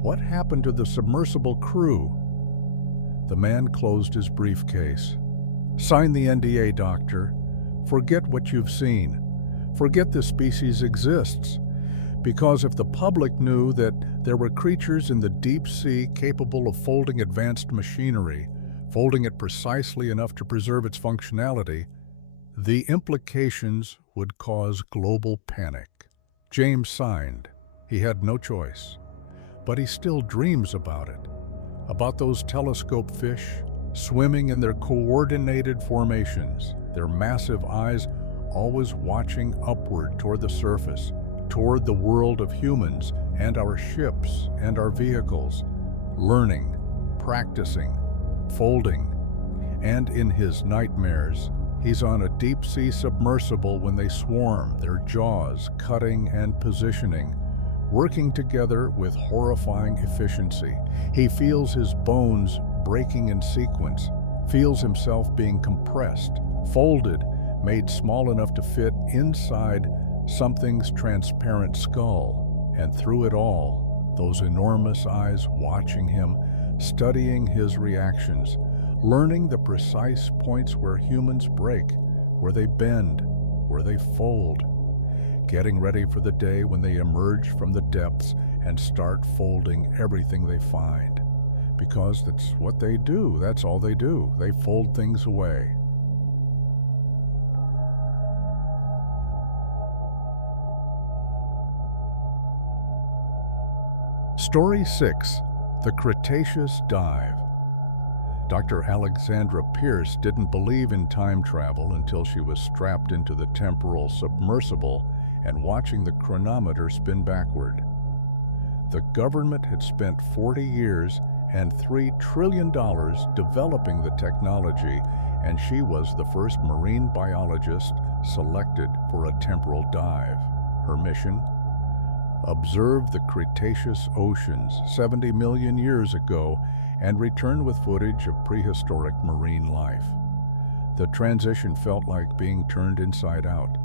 What happened to the submersible crew?" The man closed his briefcase. "Sign the NDA, doctor. Forget what you've seen. Forget the species exists. Because if the public knew that there were creatures in the deep sea capable of folding advanced machinery, folding it precisely enough to preserve its functionality, the implications would cause global panic." James signed. He had no choice. But he still dreams about it. About those telescope fish swimming in their coordinated formations, their massive eyes always watching upward toward the surface, toward the world of humans and our ships and our vehicles, learning, practicing, folding. And in his nightmares, he's on a deep-sea submersible when they swarm, their jaws cutting and positioning, working together with horrifying efficiency. He feels his bones breaking in sequence, feels himself being compressed, folded, made small enough to fit inside something's transparent skull. And through it all, those enormous eyes watching him, studying his reactions, learning the precise points where humans break, where they bend, where they fold, getting ready for the day when they emerge from the depths and start folding everything they find. Because that's what they do, that's all they do. They fold things away. Story 6. The Cretaceous Dive. Dr. Alexandra Pierce didn't believe in time travel until she was strapped into the temporal submersible and watching the chronometer spin backward. The government had spent 40 years and $3 trillion developing the technology, and she was the first marine biologist selected for a temporal dive. Her mission? Observe the Cretaceous oceans 70 million years ago and return with footage of prehistoric marine life. The transition felt like being turned inside out.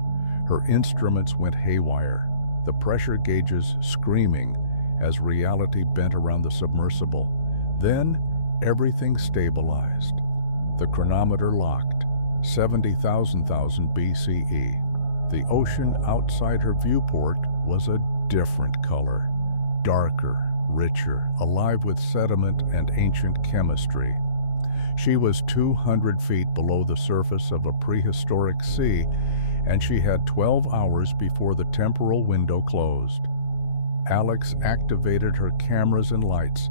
Her instruments went haywire, the pressure gauges screaming as reality bent around the submersible. Then, everything stabilized. The chronometer locked, 70,000 BCE. The ocean outside her viewport was a different color, darker, richer, alive with sediment and ancient chemistry. She was 200 feet below the surface of a prehistoric sea, and she had 12 hours before the temporal window closed. Alex activated her cameras and lights,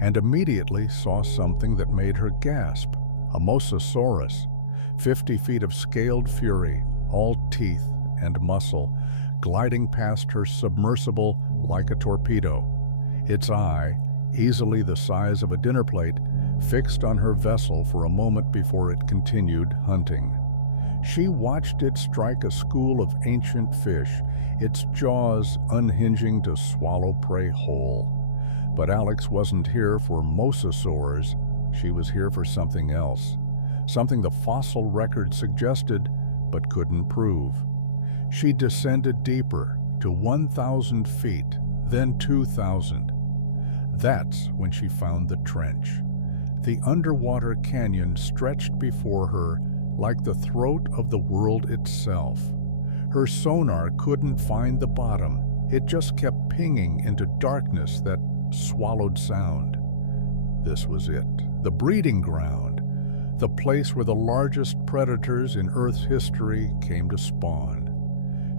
and immediately saw something that made her gasp. A mosasaurus, 50 feet of scaled fury, all teeth and muscle, gliding past her submersible like a torpedo. Its eye, easily the size of a dinner plate, fixed on her vessel for a moment before it continued hunting. She watched it strike a school of ancient fish, its jaws unhinging to swallow prey whole. But Alex wasn't here for mosasaurs. She was here for something else, something the fossil record suggested but couldn't prove. She descended deeper to 1,000 feet, then 2,000. That's when she found the trench. The underwater canyon stretched before her like the throat of the world itself. Her sonar couldn't find the bottom. It just kept pinging into darkness that swallowed sound. This was it, the breeding ground, the place where the largest predators in Earth's history came to spawn.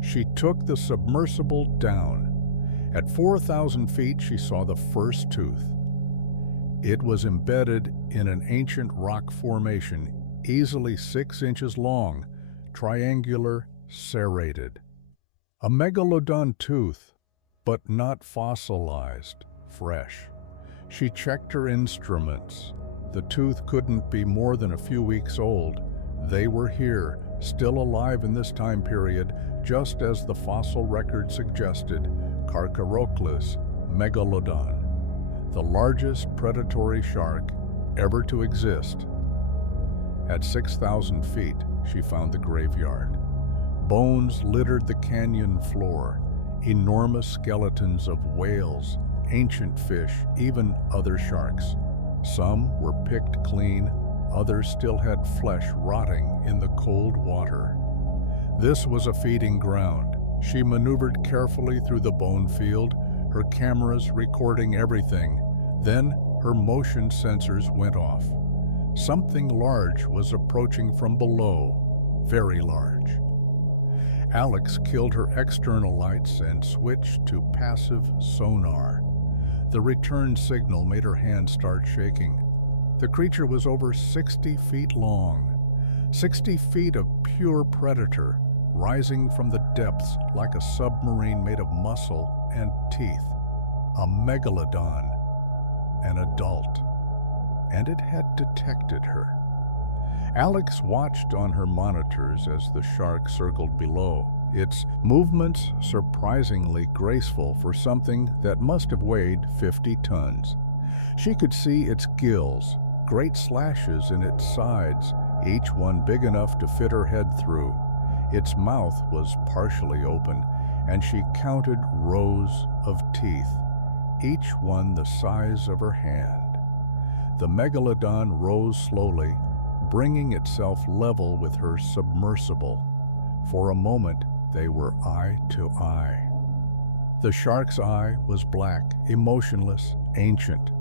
She took the submersible down. At 4,000 feet, she saw the first tooth. It was embedded in an ancient rock formation, easily 6 inches long, triangular, serrated. A megalodon tooth, but not fossilized, fresh. She checked her instruments. The tooth couldn't be more than a few weeks old. They were here, still alive in this time period, just as the fossil record suggested, Carcharodontis megalodon, the largest predatory shark ever to exist. At 6,000 feet, she found the graveyard. Bones littered the canyon floor, enormous skeletons of whales, ancient fish, even other sharks. Some were picked clean, others still had flesh rotting in the cold water. This was a feeding ground. She maneuvered carefully through the bone field, her cameras recording everything. Then her motion sensors went off. Something large was approaching from below, very large. Alex killed her external lights and switched to passive sonar. The return signal made her hand start shaking. The creature was over 60 feet long, 60 feet of pure predator, rising from the depths like a submarine made of muscle and teeth. A megalodon, an adult, and it had detected her. Alex watched on her monitors as the shark circled below, its movements surprisingly graceful for something that must have weighed 50 tons. She could see its gills, great slashes in its sides, each one big enough to fit her head through. Its mouth was partially open, and she counted rows of teeth, each one the size of her hand. The megalodon rose slowly, bringing itself level with her submersible. For a moment, they were eye to eye. The shark's eye was black, emotionless, ancient.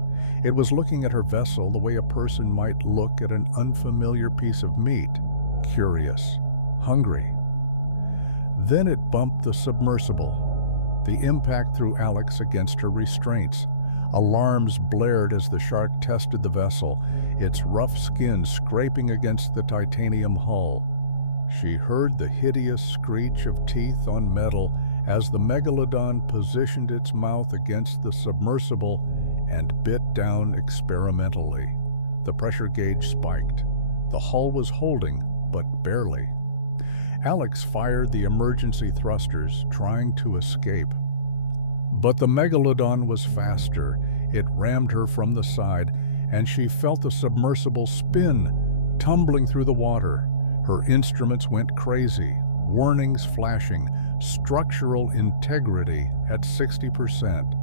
It was looking at her vessel the way a person might look at an unfamiliar piece of meat, curious, hungry. Then it bumped the submersible. The impact threw Alex against her restraints. Alarms blared as the shark tested the vessel, its rough skin scraping against the titanium hull. She heard the hideous screech of teeth on metal as the megalodon positioned its mouth against the submersible and bit down experimentally. The pressure gauge spiked. The hull was holding, but barely. Alex fired the emergency thrusters, trying to escape. But the megalodon was faster. It rammed her from the side, and she felt the submersible spin, tumbling through the water. Her instruments went crazy, warnings flashing, structural integrity at 60%.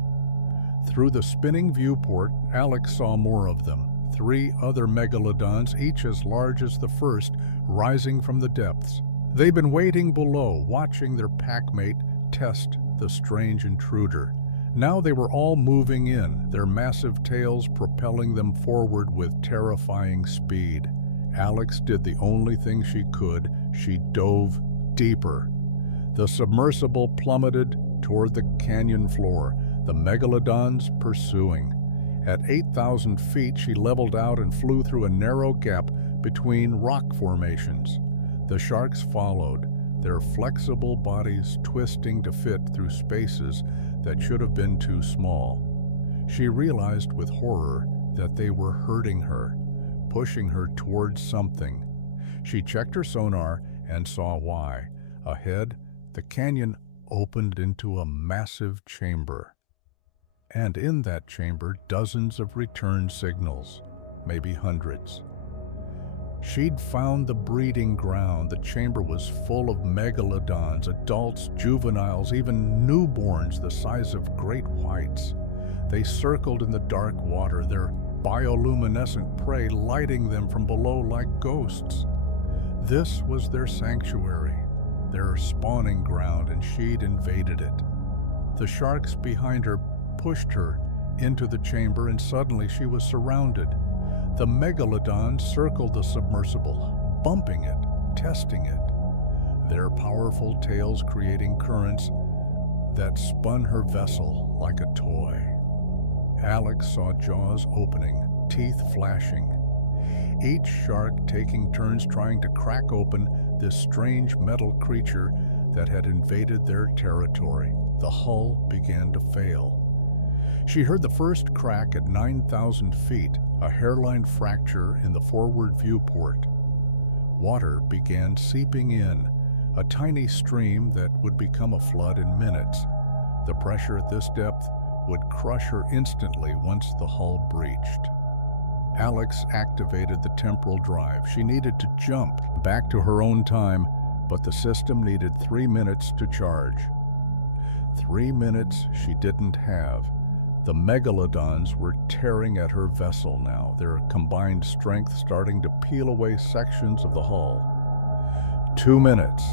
Through the spinning viewport, Alex saw more of them. 3 other megalodons, each as large as the first, rising from the depths. They'd been waiting below, watching their packmate test the strange intruder. Now they were all moving in, their massive tails propelling them forward with terrifying speed. Alex did the only thing she could. She dove deeper. The submersible plummeted toward the canyon floor, the megalodons pursuing. At 8,000 feet, she leveled out and flew through a narrow gap between rock formations. The sharks followed, their flexible bodies twisting to fit through spaces that should have been too small. She realized with horror that they were hurting her, pushing her towards something. She checked her sonar and saw why. Ahead, the canyon opened into a massive chamber. And in that chamber, dozens of return signals, maybe hundreds. She'd found the breeding ground. The chamber was full of megalodons, adults, juveniles, even newborns the size of great whites. They circled in the dark water, their bioluminescent prey lighting them from below like ghosts. This was their sanctuary, their spawning ground, and she'd invaded it. The sharks behind her pushed her into the chamber, and suddenly she was surrounded. The megalodons circled the submersible, bumping it, testing it, their powerful tails creating currents that spun her vessel like a toy. Alex saw jaws opening, teeth flashing, each shark taking turns trying to crack open this strange metal creature that had invaded their territory. The hull began to fail. She heard the first crack at 9,000 feet, a hairline fracture in the forward viewport. Water began seeping in, a tiny stream that would become a flood in minutes. The pressure at this depth would crush her instantly once the hull breached. Alex activated the temporal drive. She needed to jump back to her own time, but the system needed 3 minutes to charge. 3 minutes she didn't have. The megalodons were tearing at her vessel now, their combined strength starting to peel away sections of the hull. 2 minutes.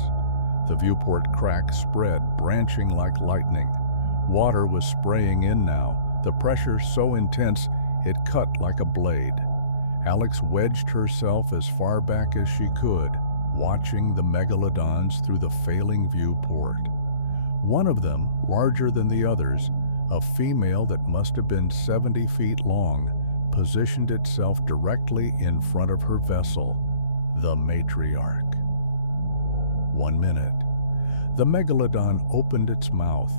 The viewport crack spread, branching like lightning. Water was spraying in now, the pressure so intense it cut like a blade. Alex wedged herself as far back as she could, watching the megalodons through the failing viewport. One of them, larger than the others, a female that must have been 70 feet long, positioned itself directly in front of her vessel, the matriarch. 1 minute. The megalodon opened its mouth,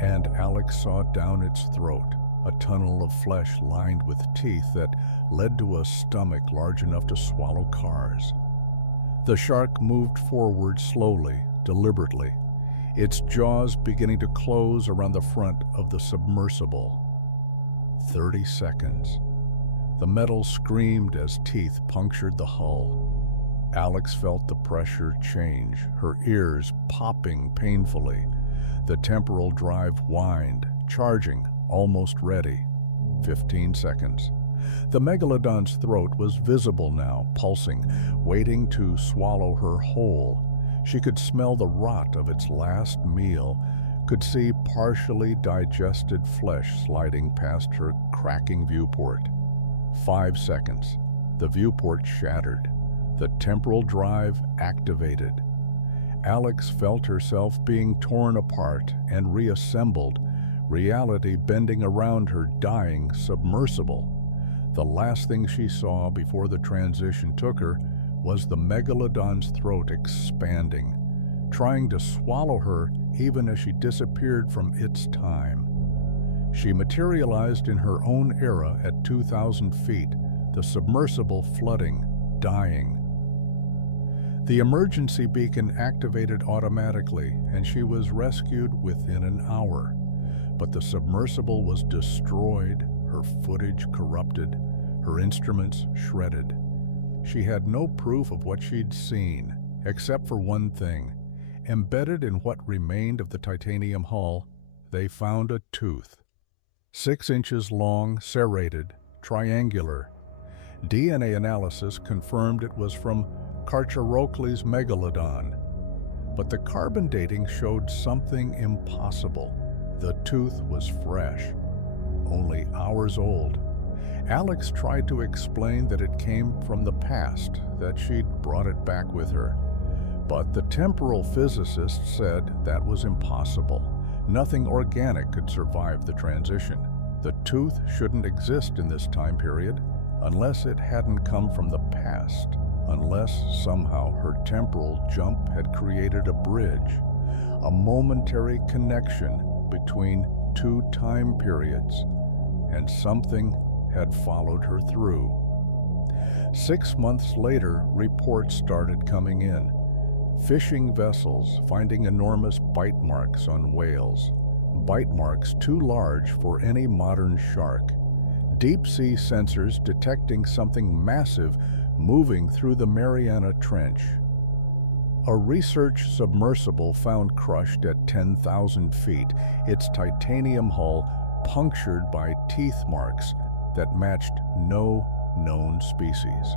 and Alex saw down its throat, a tunnel of flesh lined with teeth that led to a stomach large enough to swallow cars. The shark moved forward slowly, deliberately, its jaws beginning to close around the front of the submersible. 30 seconds. The metal screamed as teeth punctured the hull. Alex felt the pressure change, her ears popping painfully. The temporal drive whined, charging, almost ready. 15 seconds. The megalodon's throat was visible now, pulsing, waiting to swallow her whole. She could smell the rot of its last meal, could see partially digested flesh sliding past her cracking viewport. 5 seconds. The viewport shattered. The temporal drive activated. Alex felt herself being torn apart and reassembled, reality bending around her dying submersible. The last thing she saw before the transition took her was the megalodon's throat expanding, trying to swallow her even as she disappeared from its time. She materialized in her own era at 2,000 feet, the submersible flooding, dying. The emergency beacon activated automatically, and she was rescued within an hour. But the submersible was destroyed, her footage corrupted, her instruments shredded. She had no proof of what she'd seen, except for one thing. Embedded in what remained of the titanium hull, they found a tooth. 6 inches long, serrated, triangular. DNA analysis confirmed it was from Carcharochles megalodon. But the carbon dating showed something impossible. The tooth was fresh, only hours old. Alex tried to explain that it came from the past, that she'd brought it back with her. But the temporal physicist said that was impossible. Nothing organic could survive the transition. The tooth shouldn't exist in this time period unless it hadn't come from the past, unless somehow her temporal jump had created a bridge, a momentary connection between 2 time periods, and something had followed her through. 6 months later, reports started coming in. Fishing vessels finding enormous bite marks on whales, bite marks too large for any modern shark. Deep-sea sensors detecting something massive moving through the Mariana Trench. A research submersible found crushed at 10,000 feet, its titanium hull punctured by teeth marks that matched no known species.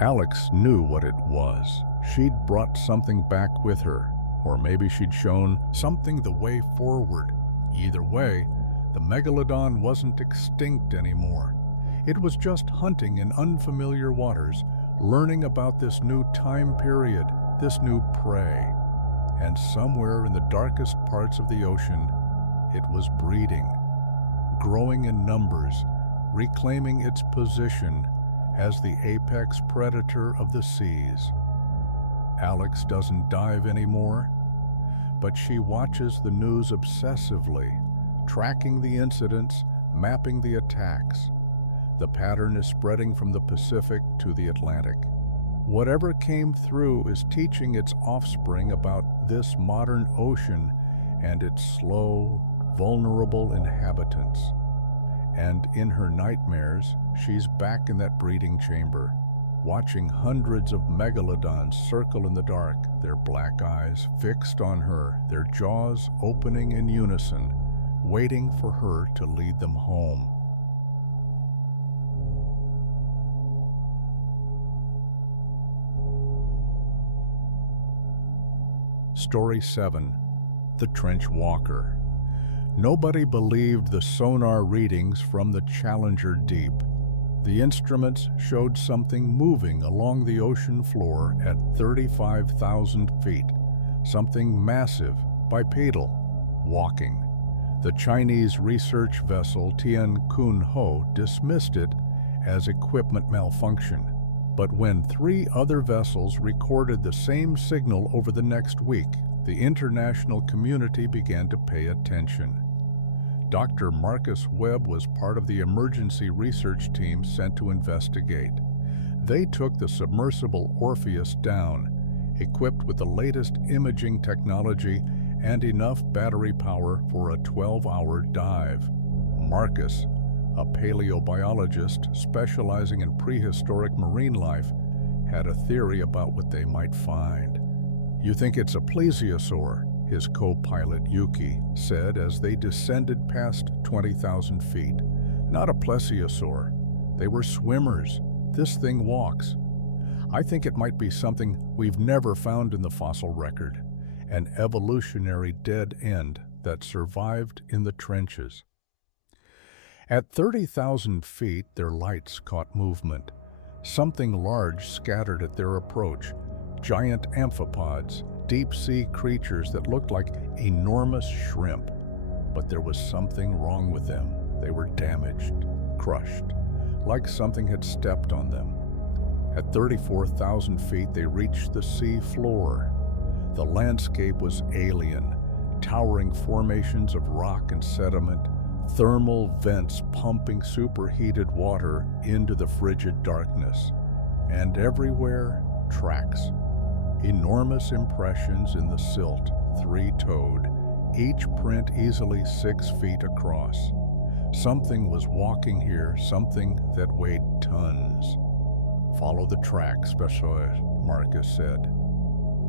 Alex knew what it was. She'd brought something back with her, or maybe she'd shown something the way forward. Either way, the megalodon wasn't extinct anymore. It was just hunting in unfamiliar waters, learning about this new time period, this new prey. And somewhere in the darkest parts of the ocean, it was breeding, growing in numbers, reclaiming its position as the apex predator of the seas. Alex doesn't dive anymore, but she watches the news obsessively, tracking the incidents, mapping the attacks. The pattern is spreading from the Pacific to the Atlantic. Whatever came through is teaching its offspring about this modern ocean and its slow, vulnerable inhabitants. And in her nightmares, she's back in that breeding chamber, watching hundreds of megalodons circle in the dark, their black eyes fixed on her, their jaws opening in unison, waiting for her to lead them home. Story 7. The Trench Walker. Nobody believed the sonar readings from the Challenger Deep. The instruments showed something moving along the ocean floor at 35,000 feet, something massive, bipedal, walking. The Chinese research vessel Tian Kun Ho dismissed it as equipment malfunction. But when 3 other vessels recorded the same signal over the next week, the international community began to pay attention. Dr. Marcus Webb was part of the emergency research team sent to investigate. They took the submersible Orpheus down, equipped with the latest imaging technology and enough battery power for a 12-hour dive. Marcus, a paleobiologist specializing in prehistoric marine life, had a theory about what they might find. "You think it's a plesiosaur," his co-pilot Yuki said as they descended past 20,000 feet. "Not a plesiosaur. They were swimmers. This thing walks. I think it might be something we've never found in the fossil record, an evolutionary dead end that survived in the trenches." At 30,000 feet, their lights caught movement. Something large scattered at their approach. Giant amphipods, deep-sea creatures that looked like enormous shrimp. But there was something wrong with them. They were damaged, crushed, like something had stepped on them. At 34,000 feet, they reached the sea floor. The landscape was alien, towering formations of rock and sediment, thermal vents pumping superheated water into the frigid darkness, and everywhere, tracks. Enormous impressions in the silt, 3-toed, each print easily 6 feet across. Something was walking here, something that weighed tons. "Follow the track, Specialist," Marcus said.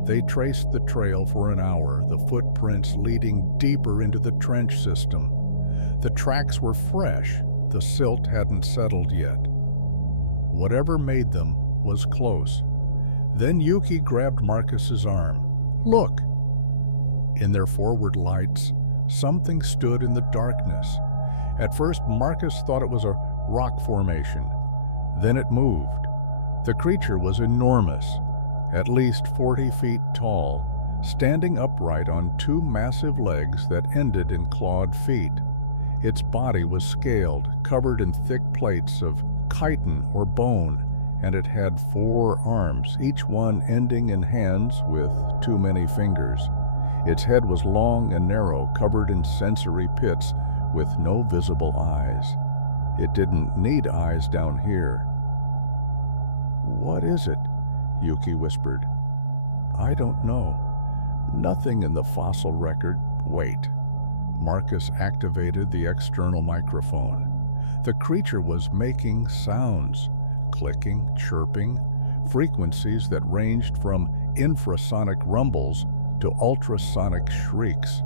They traced the trail for an hour, the footprints leading deeper into the trench system. The tracks were fresh, the silt hadn't settled yet. Whatever made them was close. Then Yuki grabbed Marcus's arm. "Look!" In their forward lights, something stood in the darkness. At first, Marcus thought it was a rock formation. Then it moved. The creature was enormous, at least 40 feet tall, standing upright on 2 massive legs that ended in clawed feet. Its body was scaled, covered in thick plates of chitin or bone, and it had 4 arms, each one ending in hands with too many fingers. Its head was long and narrow, covered in sensory pits with no visible eyes. It didn't need eyes down here. "What is it?" Yuki whispered. "I don't know. Nothing in the fossil record." "Wait." Marcus activated the external microphone. The creature was making sounds, clicking, chirping, frequencies that ranged from infrasonic rumbles to ultrasonic shrieks.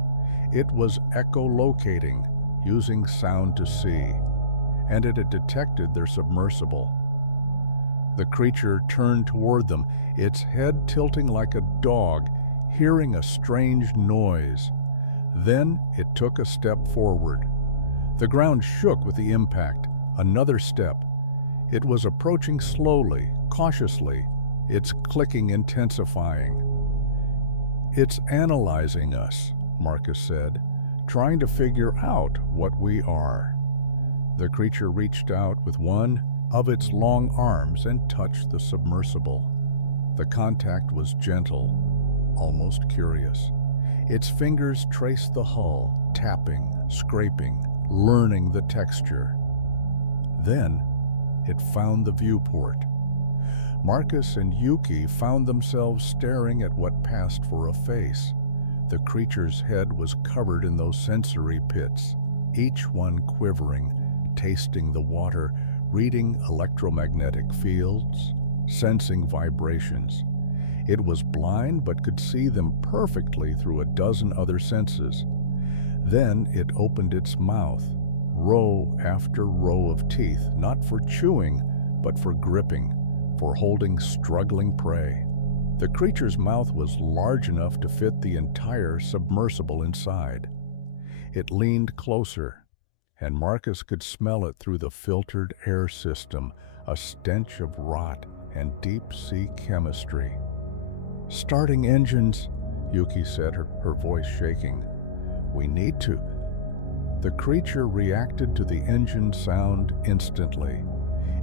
It was echolocating, using sound to see, and it had detected their submersible. The creature turned toward them, its head tilting like a dog, hearing a strange noise. Then it took a step forward. The ground shook with the impact. Another step. It was approaching slowly, cautiously, its clicking intensifying. "It's analyzing us," Marcus said, "trying to figure out what we are." The creature reached out with one of its long arms and touched the submersible. The contact was gentle, almost curious. Its fingers traced the hull, tapping, scraping, learning the texture. Then it found the viewport. Marcus and Yuki found themselves staring at what passed for a face. The creature's head was covered in those sensory pits, each one quivering, tasting the water, reading electromagnetic fields, sensing vibrations. It was blind but could see them perfectly through a dozen other senses. Then it opened its mouth, row after row of teeth, not for chewing, but for gripping, for holding struggling prey. The creature's mouth was large enough to fit the entire submersible inside. It leaned closer, and Marcus could smell it through the filtered air system, a stench of rot and deep-sea chemistry. "Starting engines," Yuki said, her voice shaking. "We need to." The creature reacted to the engine sound instantly.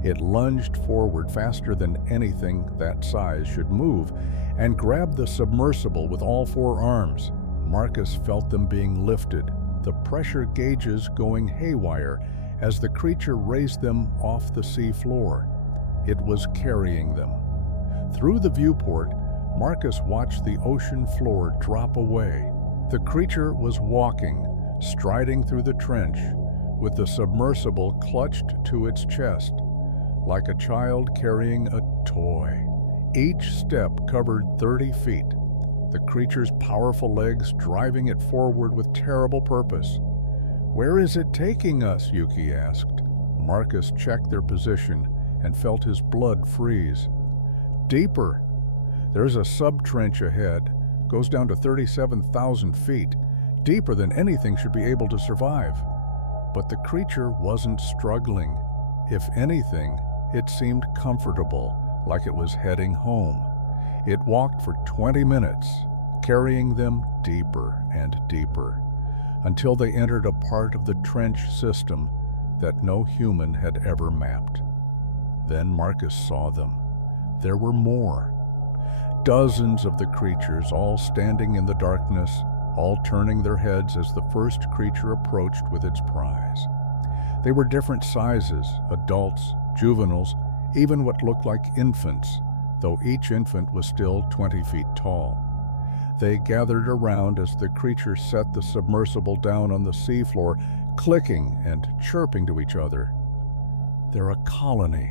It lunged forward faster than anything that size should move and grabbed the submersible with all four arms. Marcus felt them being lifted, the pressure gauges going haywire as the creature raised them off the sea floor. It was carrying them. Through the viewport, Marcus watched the ocean floor drop away. The creature was walking, striding through the trench, with the submersible clutched to its chest, like a child carrying a toy. Each step covered 30 feet, the creature's powerful legs driving it forward with terrible purpose. "Where is it taking us?" Yuki asked. Marcus checked their position and felt his blood freeze. "Deeper. There's a sub-trench ahead, goes down to 37,000 feet, deeper than anything should be able to survive." But the creature wasn't struggling. If anything, it seemed comfortable, like it was heading home. It walked for 20 minutes, carrying them deeper and deeper, until they entered a part of the trench system that no human had ever mapped. Then Marcus saw them. There were more. Dozens of the creatures, all standing in the darkness, all turning their heads as the first creature approached with its prize. They were different sizes, adults, juveniles, even what looked like infants, though each infant was still 20 feet tall. They gathered around as the creature set the submersible down on the seafloor, clicking and chirping to each other. "They're a colony,"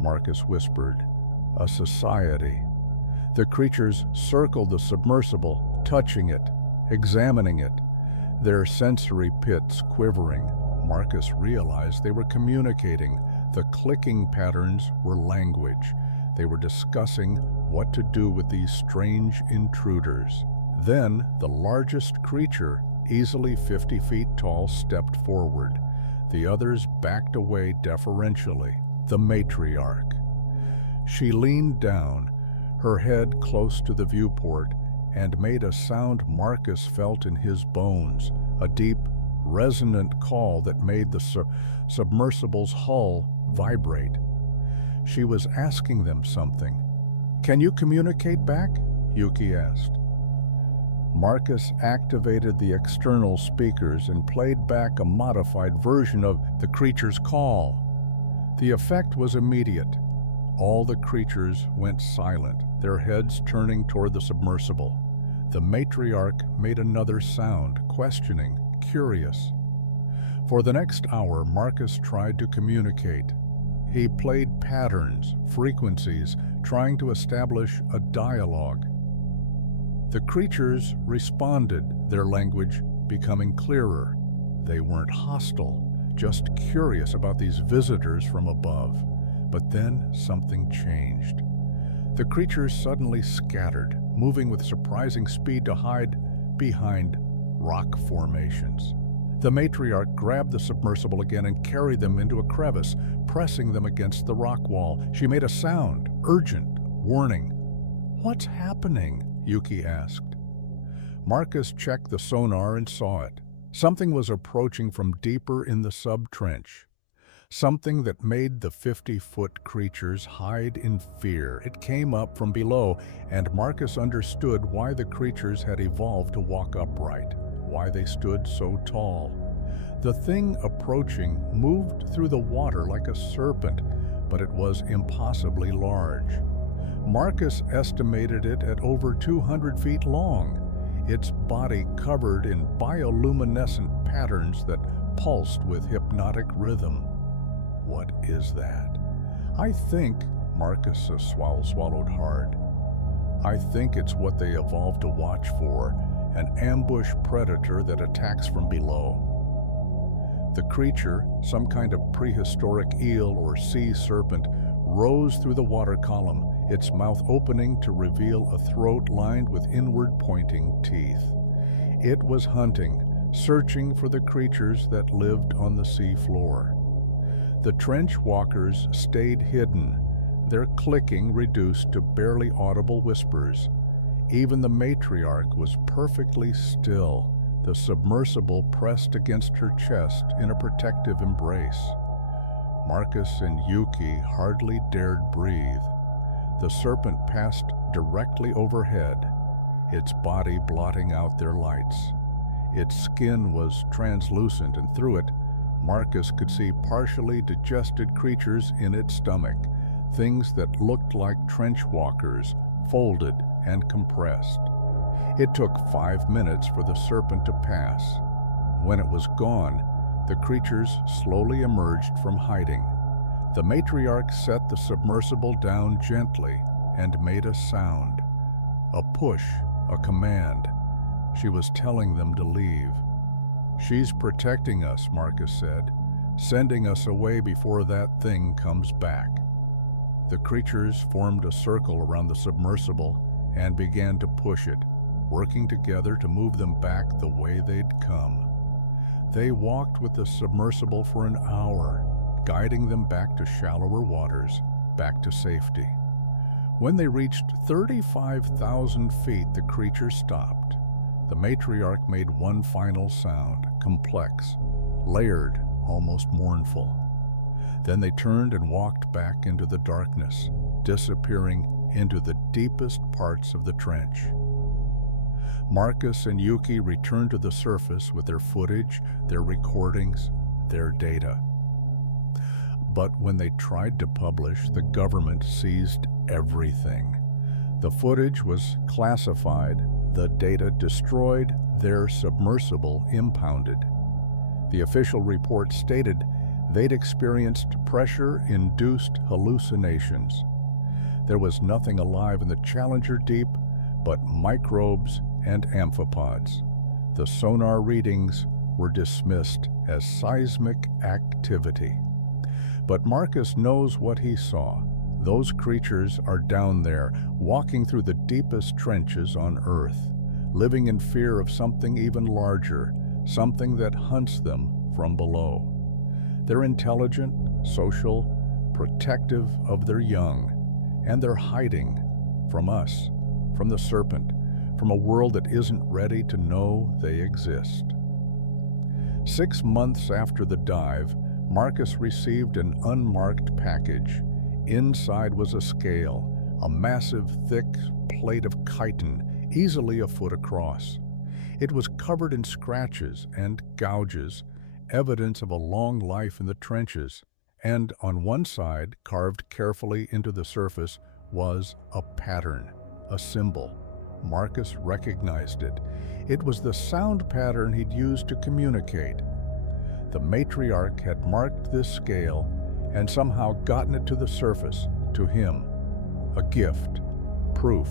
Marcus whispered, "a society." The creatures circled the submersible, touching it, examining it, their sensory pits quivering. Marcus realized they were communicating. The clicking patterns were language. They were discussing what to do with these strange intruders. Then the largest creature, easily 50 feet tall, stepped forward. The others backed away deferentially. The matriarch. She leaned down, her head close to the viewport, and made a sound Marcus felt in his bones, a deep, resonant call that made the submersible's hull vibrate. She was asking them something. "Can you communicate back?" Yuki asked. Marcus activated the external speakers and played back a modified version of the creature's call. The effect was immediate. All the creatures went silent, their heads turning toward the submersible. The matriarch made another sound, questioning, curious. For the next hour, Marcus tried to communicate. He played patterns, frequencies, trying to establish a dialogue. The creatures responded, their language becoming clearer. They weren't hostile, just curious about these visitors from above. But then something changed. The creatures suddenly scattered, moving with surprising speed to hide behind rock formations. The matriarch grabbed the submersible again and carried them into a crevice, pressing them against the rock wall. She made a sound, urgent, warning. "What's happening?" Yuki asked. Marcus checked the sonar and saw it. Something was approaching from deeper in the sub-trench. Something that made the 50-foot creatures hide in fear. It came up from below, and Marcus understood why the creatures had evolved to walk upright, why they stood so tall. The thing approaching moved through the water like a serpent, but it was impossibly large. Marcus estimated it at over 200 feet long, its body covered in bioluminescent patterns that pulsed with hypnotic rhythm. "What is that?" "I think," Marcus swallowed hard, "I think it's what they evolved to watch for, an ambush predator that attacks from below. The creature, some kind of prehistoric eel or sea serpent, rose through the water column, its mouth opening to reveal a throat lined with inward-pointing teeth. It was hunting, searching for the creatures that lived on the sea floor. The trench walkers stayed hidden, their clicking reduced to barely audible whispers. Even the matriarch was perfectly still, the submersible pressed against her chest in a protective embrace. Marcus and Yuki hardly dared breathe. The serpent passed directly overhead, its body blotting out their lights. Its skin was translucent, and through it, Marcus could see partially digested creatures in its stomach, things that looked like trench walkers, folded and compressed. It took 5 minutes for the serpent to pass. When it was gone, the creatures slowly emerged from hiding. The matriarch set the submersible down gently and made a sound. A push, a command. She was telling them to leave. "She's protecting us," Marcus said, "sending us away before that thing comes back." The creatures formed a circle around the submersible and began to push it, working together to move them back the way they'd come. They walked with the submersible for an hour, guiding them back to shallower waters, back to safety. When they reached 35,000 feet, the creature stopped. The matriarch made one final sound, complex, layered, almost mournful. Then they turned and walked back into the darkness, disappearing into the deepest parts of the trench. Marcus and Yuki returned to the surface with their footage, their recordings, their data. But when they tried to publish, the government seized everything. The footage was classified, the data destroyed, their submersible impounded. The official report stated they'd experienced pressure-induced hallucinations. There was nothing alive in the Challenger Deep but microbes and amphipods. The sonar readings were dismissed as seismic activity. But Marcus knows what he saw. Those creatures are down there, walking through the deepest trenches on Earth, living in fear of something even larger, something that hunts them from below. They're intelligent, social, protective of their young, and they're hiding from us, from the serpent, from a world that isn't ready to know they exist. 6 months after the dive, Marcus received an unmarked package. Inside was a scale, a massive, thick plate of chitin, easily a foot across. It was covered in scratches and gouges, evidence of a long life in the trenches, and on one side, carved carefully into the surface, was a pattern, a symbol. Marcus recognized it. It was the sound pattern he'd used to communicate. The matriarch had marked this scale and somehow gotten it to the surface, to him. A gift, proof.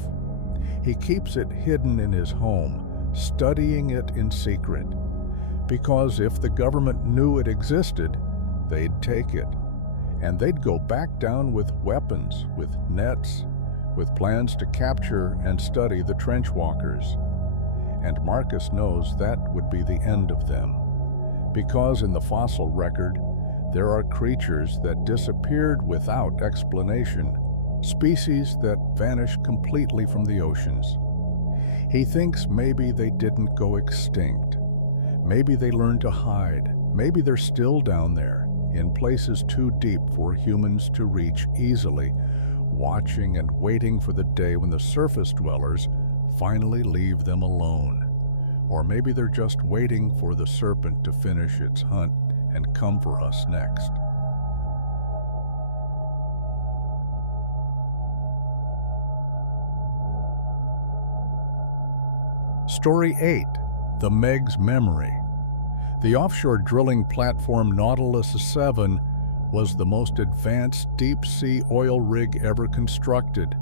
He keeps it hidden in his home, studying it in secret. Because if the government knew it existed, they'd take it. And they'd go back down with weapons, with nets, with plans to capture and study the trench walkers. And Marcus knows that would be the end of them. Because in the fossil record, there are creatures that disappeared without explanation, species that vanish completely from the oceans. He thinks maybe they didn't go extinct. Maybe they learned to hide. Maybe they're still down there, in places too deep for humans to reach easily, watching and waiting for the day when the surface dwellers finally leave them alone. Or maybe they're just waiting for the serpent to finish its hunt and come for us next. Story 8. The Meg's Memory. The offshore drilling platform Nautilus 7 was the most advanced deep-sea oil rig ever constructed.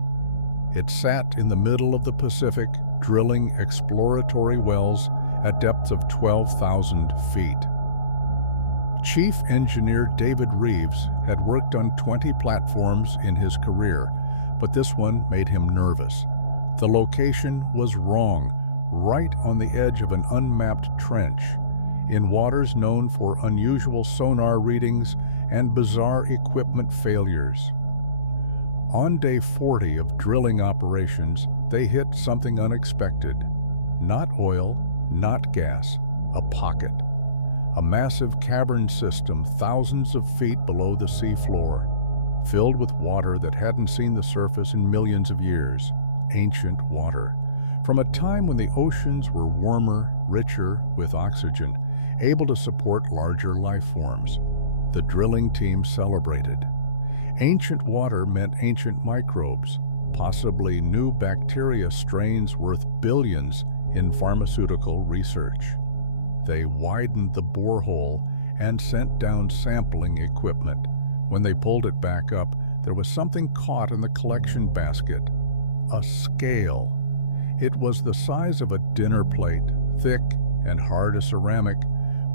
It sat in the middle of the Pacific, drilling exploratory wells at depths of 12,000 feet. Chief Engineer David Reeves had worked on 20 platforms in his career, but this one made him nervous. The location was wrong, right on the edge of an unmapped trench, in waters known for unusual sonar readings and bizarre equipment failures. On day 40 of drilling operations, they hit something unexpected. Not oil, not gas, a pocket. A massive cavern system thousands of feet below the seafloor, filled with water that hadn't seen the surface in millions of years. Ancient water, from a time when the oceans were warmer, richer with oxygen, able to support larger life forms. The drilling team celebrated. Ancient water meant ancient microbes, possibly new bacteria strains worth billions in pharmaceutical research. They widened the borehole and sent down sampling equipment. When they pulled it back up, there was something caught in the collection basket. A scale. It was the size of a dinner plate, thick and hard as ceramic,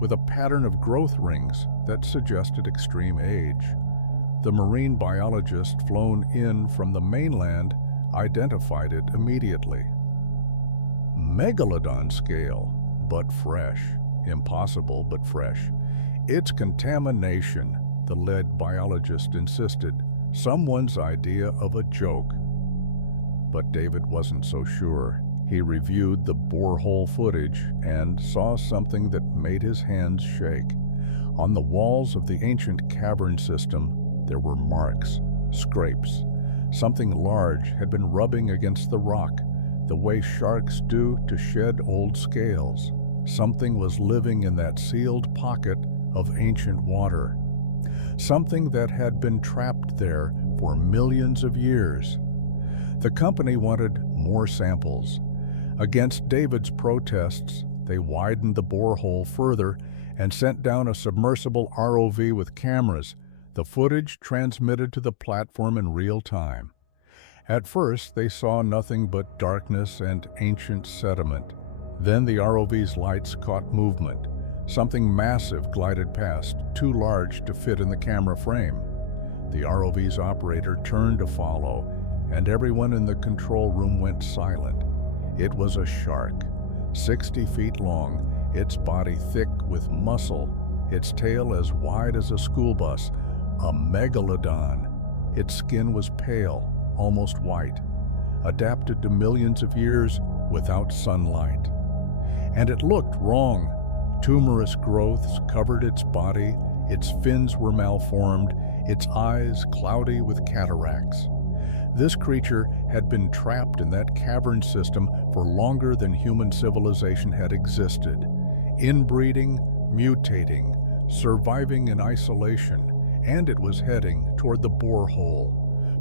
with a pattern of growth rings that suggested extreme age. The marine biologist flown in from the mainland identified it immediately. Megalodon scale, but fresh. Impossible, but fresh. It's contamination, the lead biologist insisted. Someone's idea of a joke. But David wasn't so sure. He reviewed the borehole footage and saw something that made his hands shake. On the walls of the ancient cavern system, there were marks, scrapes. Something large had been rubbing against the rock, the way sharks do to shed old scales. Something was living in that sealed pocket of ancient water. Something that had been trapped there for millions of years. The company wanted more samples. Against David's protests, they widened the borehole further and sent down a submersible ROV with cameras. The footage transmitted to the platform in real time. At first, they saw nothing but darkness and ancient sediment. Then the ROV's lights caught movement. Something massive glided past, too large to fit in the camera frame. The ROV's operator turned to follow, and everyone in the control room went silent. It was a shark, 60 feet long, its body thick with muscle, its tail as wide as a school bus, a megalodon. Its skin was pale, almost white, adapted to millions of years without sunlight. And it looked wrong. Tumorous growths covered its body, its fins were malformed, its eyes cloudy with cataracts. This creature had been trapped in that cavern system for longer than human civilization had existed, inbreeding, mutating, surviving in isolation, and it was heading toward the borehole.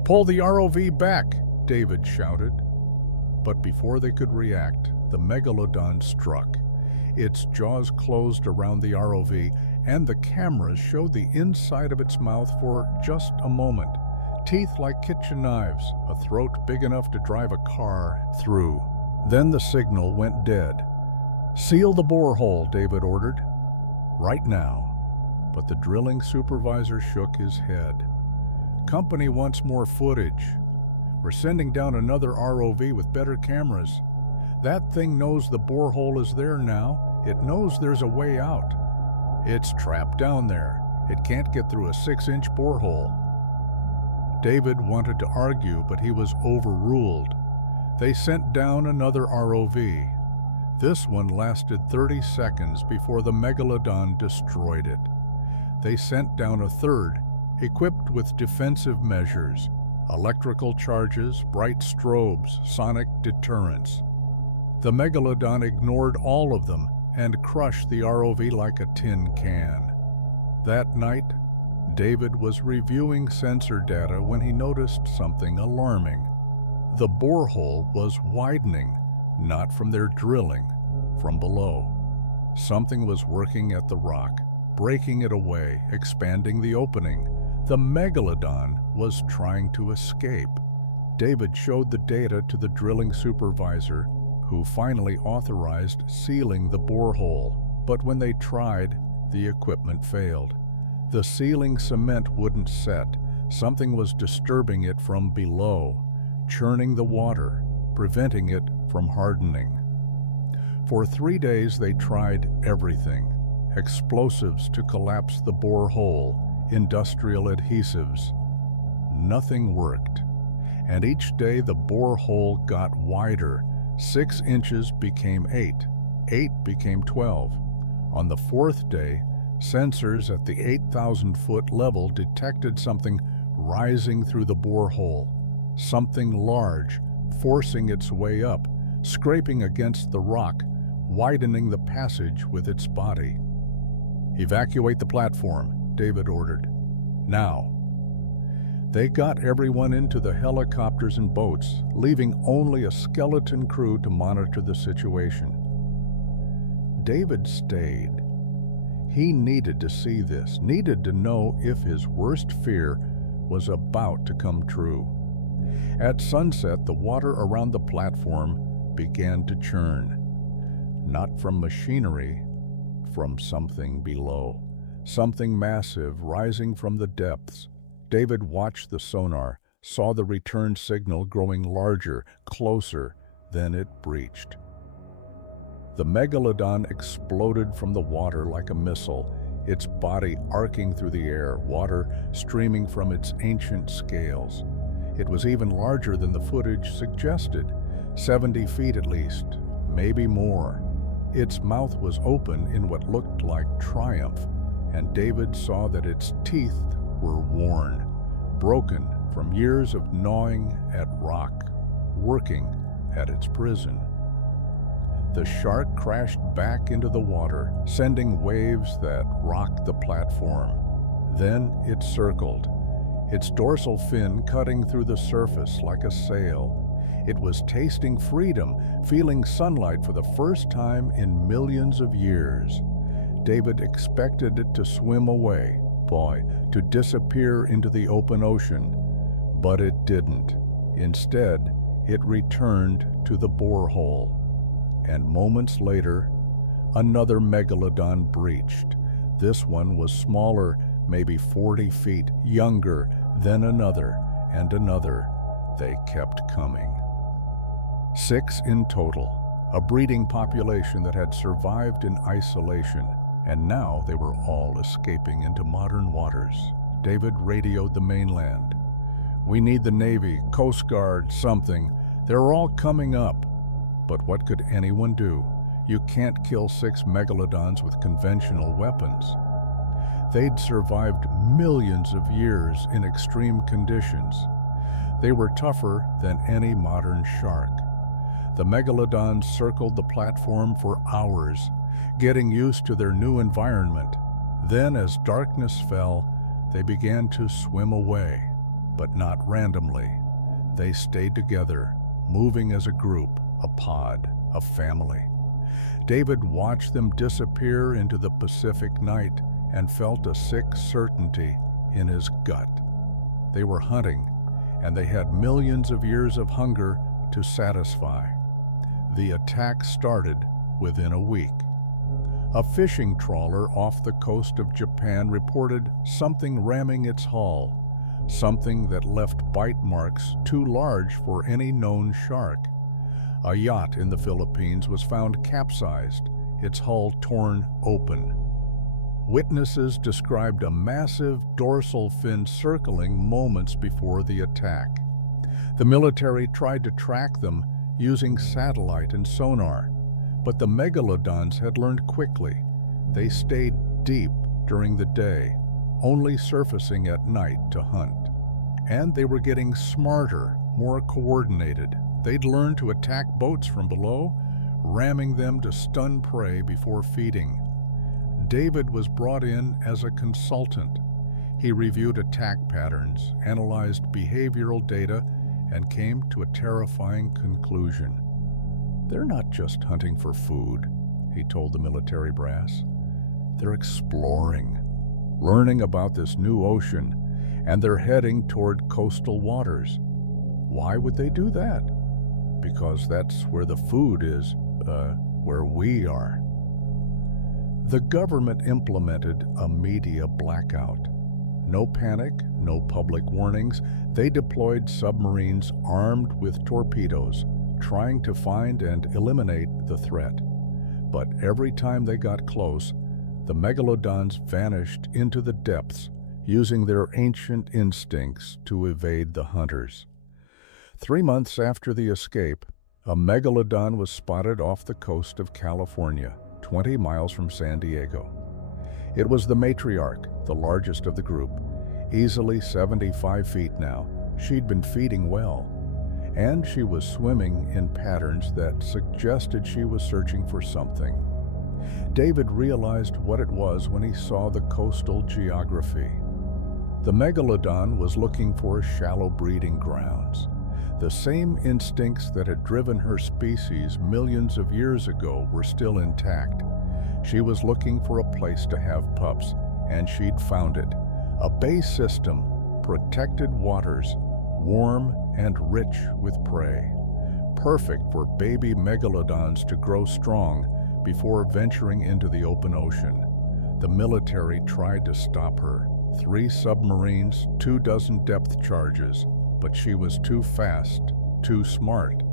"Pull the ROV back!" David shouted. But before they could react, the megalodon struck. Its jaws closed around the ROV, and the cameras showed the inside of its mouth for just a moment. Teeth like kitchen knives, a throat big enough to drive a car through. Then the signal went dead. "Seal the borehole," David ordered. "Right now." But the drilling supervisor shook his head. "Company wants more footage. We're sending down another ROV with better cameras. That thing knows the borehole is there now. It knows there's a way out. It's trapped down there. It can't get through a 6-inch borehole." David wanted to argue, but he was overruled. They sent down another ROV. This one lasted 30 seconds before the megalodon destroyed it. They sent down a third, equipped with defensive measures, electrical charges, bright strobes, sonic deterrents. The megalodon ignored all of them and crushed the ROV like a tin can. That night, David was reviewing sensor data when he noticed something alarming. The borehole was widening, not from their drilling, from below. Something was working at the rock, breaking it away, expanding the opening. The megalodon was trying to escape. David showed the data to the drilling supervisor, who finally authorized sealing the borehole. But when they tried, the equipment failed. The sealing cement wouldn't set. Something was disturbing it from below, churning the water, preventing it from hardening. For 3 days they tried everything: explosives to collapse the borehole, industrial adhesives. Nothing worked. And each day the borehole got wider. 6 inches became 8. 8 became 12. On the 4th day, sensors at the 8,000-foot level detected something rising through the borehole. Something large, forcing its way up, scraping against the rock, widening the passage with its body. "Evacuate the platform," David ordered. "Now." They got everyone into the helicopters and boats, leaving only a skeleton crew to monitor the situation. David stayed. He needed to see this, needed to know if his worst fear was about to come true. At sunset, the water around the platform began to churn. Not from machinery, from something below. Something massive rising from the depths. David watched the sonar, saw the return signal growing larger, closer, then it breached. The megalodon exploded from the water like a missile, its body arcing through the air, water streaming from its ancient scales. It was even larger than the footage suggested, 70 feet at least, maybe more. Its mouth was open in what looked like triumph, and David saw that its teeth were worn, broken from years of gnawing at rock, working at its prison. The shark crashed back into the water, sending waves that rocked the platform. Then it circled, its dorsal fin cutting through the surface like a sail. It was tasting freedom, feeling sunlight for the first time in millions of years. David expected it to swim away, to disappear into the open ocean, but it didn't. Instead, it returned to the borehole. And moments later, another megalodon breached. This one was smaller, maybe 40 feet, younger, then another and another. They kept coming. 6 in total, a breeding population that had survived in isolation, and now they were all escaping into modern waters. David radioed the mainland. "We need the Navy, Coast Guard, something. They're all coming up." But what could anyone do? You can't kill 6 megalodons with conventional weapons. They'd survived millions of years in extreme conditions. They were tougher than any modern shark. The megalodons circled the platform for hours, getting used to their new environment. Then, as darkness fell, they began to swim away, but not randomly. They stayed together, moving as a group, a pod, a family. David watched them disappear into the Pacific night and felt a sick certainty in his gut. They were hunting, and they had millions of years of hunger to satisfy. The attack started within a week. A fishing trawler off the coast of Japan reported something ramming its hull, something that left bite marks too large for any known shark. A yacht in the Philippines was found capsized, its hull torn open. Witnesses described a massive dorsal fin circling moments before the attack. The military tried to track them using satellite and sonar, but the megalodons had learned quickly. They stayed deep during the day, only surfacing at night to hunt. And they were getting smarter, more coordinated. They'd learned to attack boats from below, ramming them to stun prey before feeding. David was brought in as a consultant. He reviewed attack patterns, analyzed behavioral data, and came to a terrifying conclusion. "They're not just hunting for food," he told the military brass. "They're exploring, learning about this new ocean, and they're heading toward coastal waters." Why would they do that? because that's where the food is, where we are. The government implemented a media blackout. No panic, no public warnings. They deployed submarines armed with torpedoes, trying to find and eliminate the threat. But every time they got close, the megalodons vanished into the depths, using their ancient instincts to evade the hunters. 3 months after the escape, a megalodon was spotted off the coast of California, 20 miles from San Diego. It was the matriarch, the largest of the group, easily 75 feet now. She'd been feeding well, and she was swimming in patterns that suggested she was searching for something. David realized what it was when he saw the coastal geography. The megalodon was looking for shallow breeding grounds. The same instincts that had driven her species millions of years ago were still intact. She was looking for a place to have pups, and she'd found it. A bay system, protected waters, warm and rich with prey. Perfect for baby megalodons to grow strong before venturing into the open ocean. The military tried to stop her. 3 submarines, 24 depth charges, but she was too fast, too smart.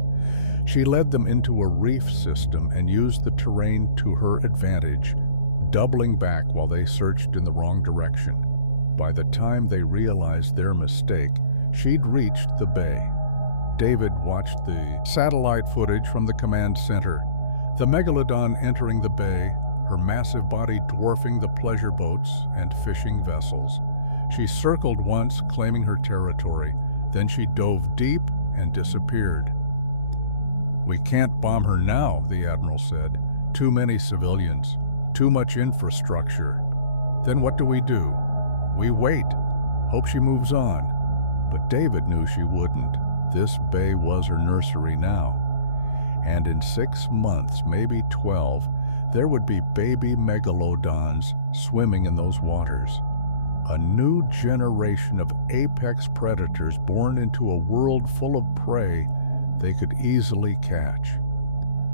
She led them into a reef system and used the terrain to her advantage, doubling back while they searched in the wrong direction. By the time they realized their mistake, she'd reached the bay. David watched the satellite footage from the command center. The megalodon entering the bay, her massive body dwarfing the pleasure boats and fishing vessels. She circled once, claiming her territory. Then she dove deep and disappeared. "We can't bomb her now," the admiral said. "Too many civilians, too much infrastructure." "Then what do? We wait, hope she moves on." But David knew she wouldn't. This bay was her nursery now. And in 6 months, maybe 12, there would be baby megalodons swimming in those waters. A new generation of apex predators born into a world full of prey they could easily catch.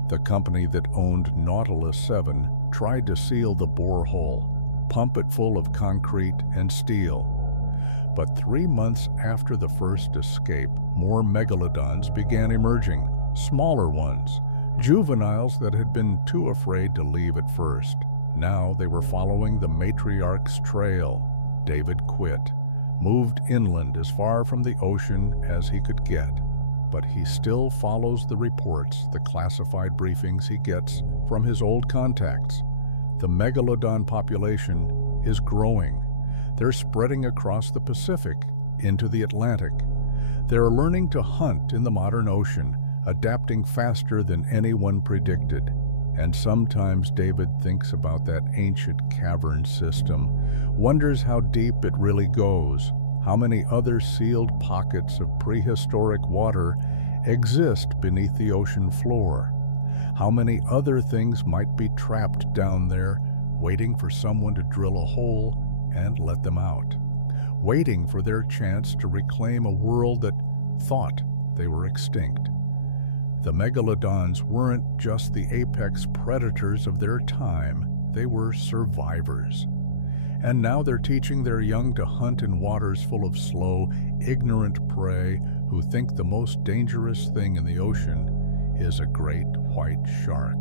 The company that owned Nautilus 7 tried to seal the borehole, pump it full of concrete and steel. But 3 months after the first escape, more megalodons began emerging, smaller ones, juveniles that had been too afraid to leave at first. Now they were following the matriarch's trail. David quit, moved inland as far from the ocean as he could get. But he still follows the reports, the classified briefings he gets from his old contacts. The megalodon population is growing. They're spreading across the Pacific, into the Atlantic. They're learning to hunt in the modern ocean, adapting faster than anyone predicted. And sometimes David thinks about that ancient cavern system, wonders how deep it really goes, how many other sealed pockets of prehistoric water exist beneath the ocean floor, how many other things might be trapped down there, waiting for someone to drill a hole and let them out, waiting for their chance to reclaim a world that thought they were extinct. The megalodons weren't just the apex predators of their time, they were survivors. And now they're teaching their young to hunt in waters full of slow, ignorant prey who think the most dangerous thing in the ocean is a great white shark.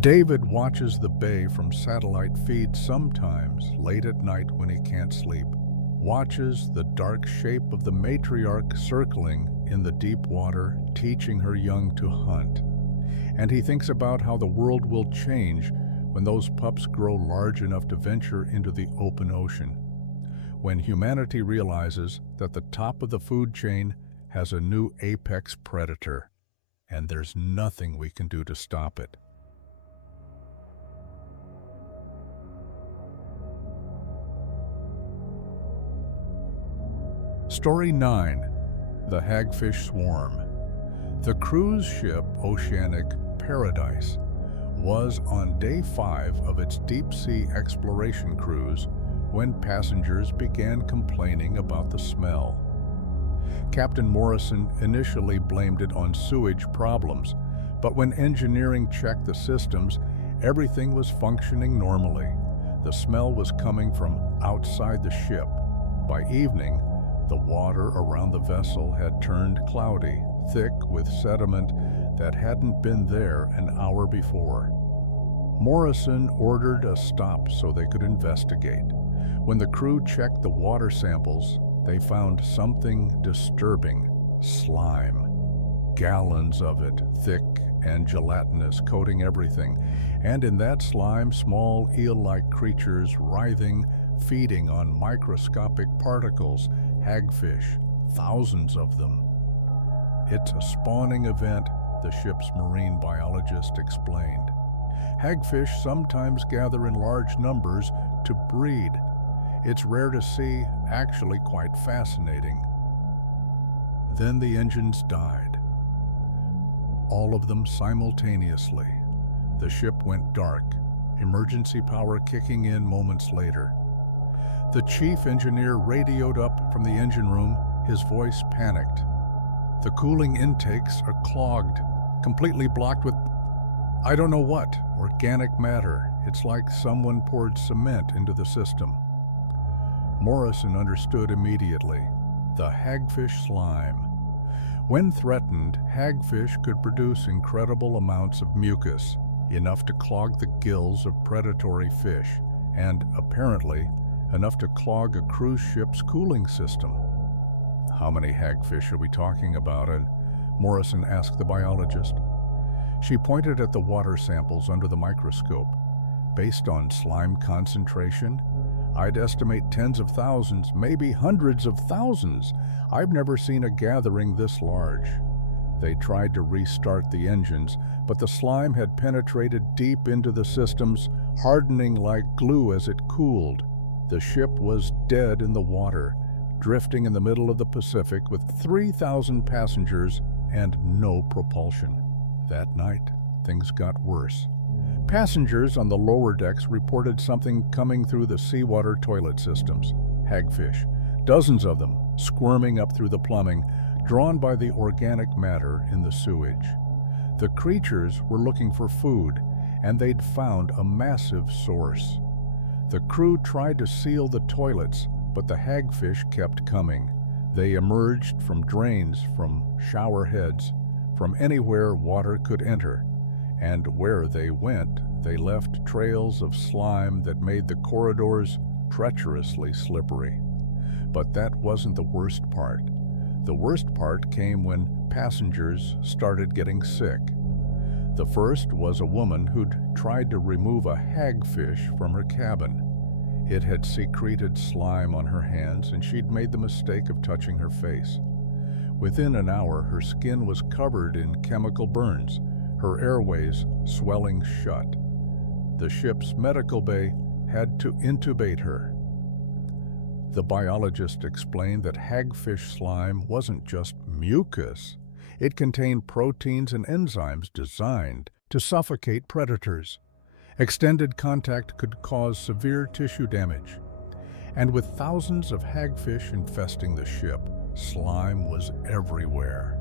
David watches the bay from satellite feeds sometimes, late at night when he can't sleep, watches the dark shape of the matriarch circling in the deep water, teaching her young to hunt. And he thinks about how the world will change when those pups grow large enough to venture into the open ocean. When humanity realizes that the top of the food chain has a new apex predator, and there's nothing we can do to stop it. Story 9. The Hagfish Swarm. The cruise ship Oceanic Paradise was on day 5 of its deep-sea exploration cruise when passengers began complaining about the smell. Captain Morrison initially blamed it on sewage problems, but when engineering checked the systems, everything was functioning normally. The smell was coming from outside the ship. By evening, the water around the vessel had turned cloudy, thick with sediment that hadn't been there an hour before. Morrison ordered a stop so they could investigate. When the crew checked the water samples, they found something disturbing: slime. Gallons of it, thick and gelatinous, coating everything. And in that slime, small eel-like creatures writhing, feeding on microscopic particles, hagfish, thousands of them. It's a spawning event, the ship's marine biologist explained. Hagfish sometimes gather in large numbers to breed. It's rare to see, actually quite fascinating. Then the engines died. All of them simultaneously. The ship went dark, emergency power kicking in moments later. The chief engineer radioed up from the engine room, his voice panicked. The cooling intakes are clogged, completely blocked with, I don't know what, organic matter. It's like someone poured cement into the system. Morrison understood immediately. The hagfish slime. When threatened, hagfish could produce incredible amounts of mucus, enough to clog the gills of predatory fish, and, apparently, enough to clog a cruise ship's cooling system. How many hagfish are we talking about? Morrison asked the biologist. She pointed at the water samples under the microscope. Based on slime concentration, I'd estimate tens of thousands, maybe hundreds of thousands. I've never seen a gathering this large. They tried to restart the engines, but the slime had penetrated deep into the systems, hardening like glue as it cooled. The ship was dead in the water, drifting in the middle of the Pacific with 3,000 passengers and no propulsion. That night, things got worse. Passengers on the lower decks reported something coming through the seawater toilet systems. Hagfish, dozens of them, squirming up through the plumbing, drawn by the organic matter in the sewage. The creatures were looking for food, and they'd found a massive source. The crew tried to seal the toilets, but the hagfish kept coming. They emerged from drains, from shower heads, from anywhere water could enter. And where they went, they left trails of slime that made the corridors treacherously slippery. But that wasn't the worst part. The worst part came when passengers started getting sick. The first was a woman who'd tried to remove a hagfish from her cabin. It had secreted slime on her hands, and she'd made the mistake of touching her face. Within an hour, her skin was covered in chemical burns, her airways swelling shut. The ship's medical bay had to intubate her. The biologist explained that hagfish slime wasn't just mucus. It contained proteins and enzymes designed to suffocate predators. Extended contact could cause severe tissue damage. And with thousands of hagfish infesting the ship, slime was everywhere.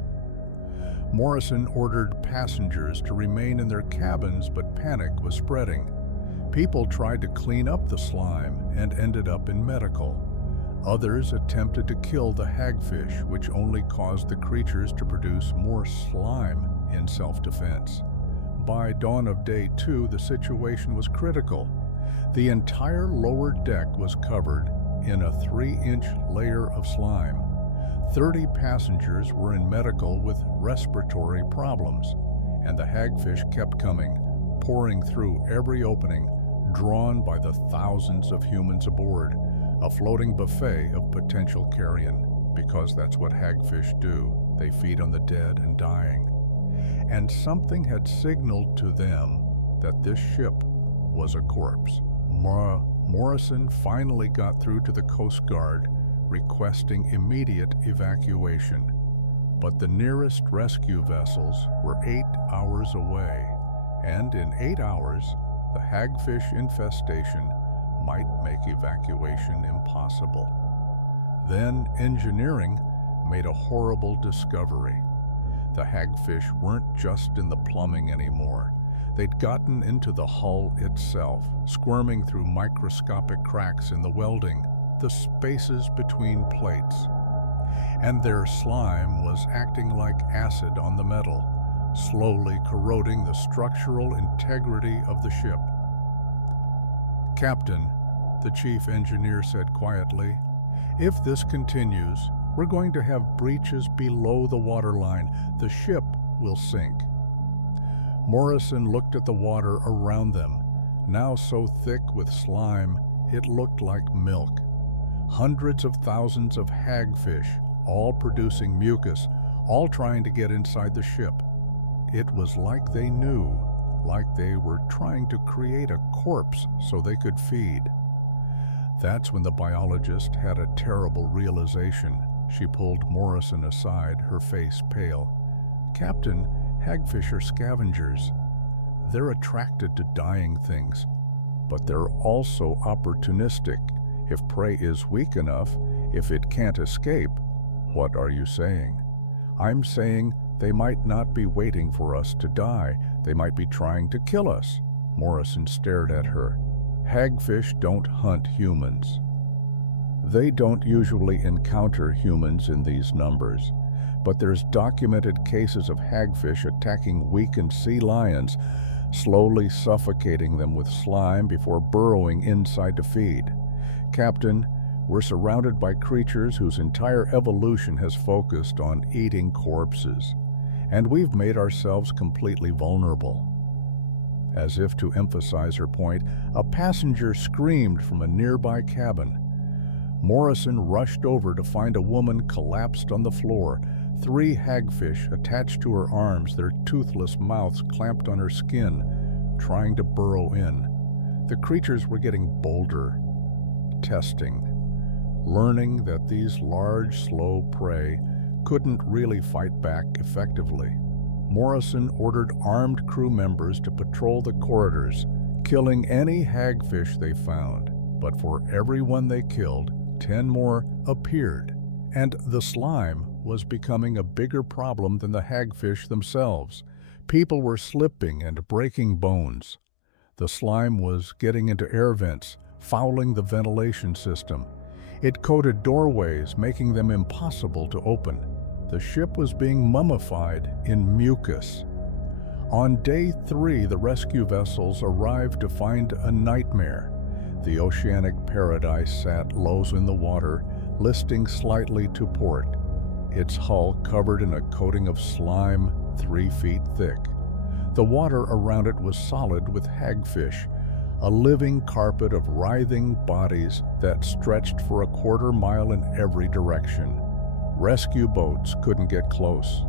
Morrison ordered passengers to remain in their cabins, but panic was spreading. People tried to clean up the slime and ended up in medical. Others attempted to kill the hagfish, which only caused the creatures to produce more slime in self-defense. By dawn of day 2, the situation was critical. The entire lower deck was covered in a 3-inch layer of slime. 30 passengers were in medical with respiratory problems, and the hagfish kept coming, pouring through every opening, drawn by the thousands of humans aboard, a floating buffet of potential carrion, because that's what hagfish do. They feed on the dead and dying. And something had signaled to them that this ship was a corpse. Morrison finally got through to the Coast Guard, requesting immediate evacuation. But the nearest rescue vessels were 8 hours away, and in 8 hours, the hagfish infestation might make evacuation impossible. Then engineering made a horrible discovery. The hagfish weren't just in the plumbing anymore. They'd gotten into the hull itself, squirming through microscopic cracks in the welding, the spaces between plates. And their slime was acting like acid on the metal, slowly corroding the structural integrity of the ship. "Captain," the chief engineer said quietly, "if this continues, we're going to have breaches below the waterline. The ship will sink." Morrison looked at the water around them, now so thick with slime it looked like milk. Hundreds of thousands of hagfish, all producing mucus, all trying to get inside the ship. It was like they knew, like they were trying to create a corpse so they could feed. That's when the biologist had a terrible realization. She pulled Morrison aside, her face pale. "Captain, hagfish are scavengers. They're attracted to dying things, but they're also opportunistic. If prey is weak enough, if it can't escape." "What are you saying?" "I'm saying they might not be waiting for us to die. They might be trying to kill us." Morrison stared at her. "Hagfish don't hunt humans. They don't usually encounter humans in these numbers. But there's documented cases of hagfish attacking weakened sea lions, slowly suffocating them with slime before burrowing inside to feed. Captain, we're surrounded by creatures whose entire evolution has focused on eating corpses, and we've made ourselves completely vulnerable." As if to emphasize her point, a passenger screamed from a nearby cabin. Morrison rushed over to find a woman collapsed on the floor, 3 hagfish attached to her arms, their toothless mouths clamped on her skin, trying to burrow in. The creatures were getting bolder, testing, learning that these large, slow prey couldn't really fight back effectively. Morrison ordered armed crew members to patrol the corridors, killing any hagfish they found. But for every one they killed, 10 more appeared, and the slime was becoming a bigger problem than the hagfish themselves. People were slipping and breaking bones. The slime was getting into air vents, fouling the ventilation system. It coated doorways, making them impossible to open. The ship was being mummified in mucus. On day 3, the rescue vessels arrived to find a nightmare. The oceanic paradise sat low in the water, listing slightly to port, its hull covered in a coating of slime 3 feet thick. The water around it was solid with hagfish, a living carpet of writhing bodies that stretched for a quarter mile in every direction. Rescue boats couldn't get close.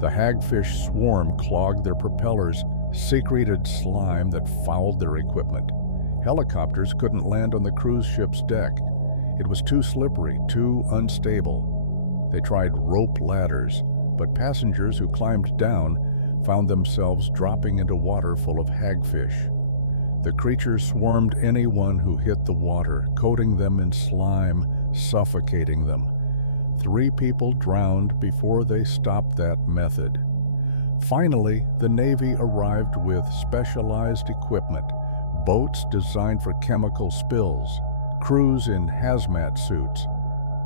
The hagfish swarm clogged their propellers, secreted slime that fouled their equipment. Helicopters couldn't land on the cruise ship's deck. It was too slippery, too unstable. They tried rope ladders, but passengers who climbed down found themselves dropping into water full of hagfish. The creatures swarmed anyone who hit the water, coating them in slime, suffocating them. 3 people drowned before they stopped that method. Finally, the Navy arrived with specialized equipment, boats designed for chemical spills, crews in hazmat suits.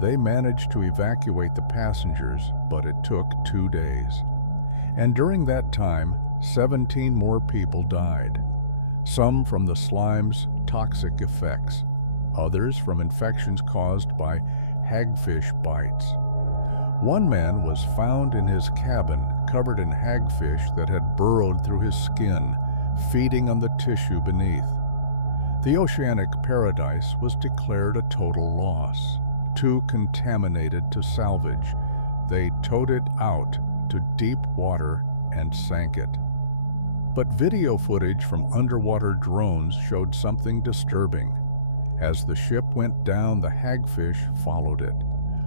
They managed to evacuate the passengers, but it took 2 days. And during that time, 17 more people died. Some from the slime's toxic effects, others from infections caused by hagfish bites. One man was found in his cabin, covered in hagfish that had burrowed through his skin, feeding on the tissue beneath. The oceanic paradise was declared a total loss, too contaminated to salvage. They towed it out to deep water and sank it. But video footage from underwater drones showed something disturbing. As the ship went down, the hagfish followed it.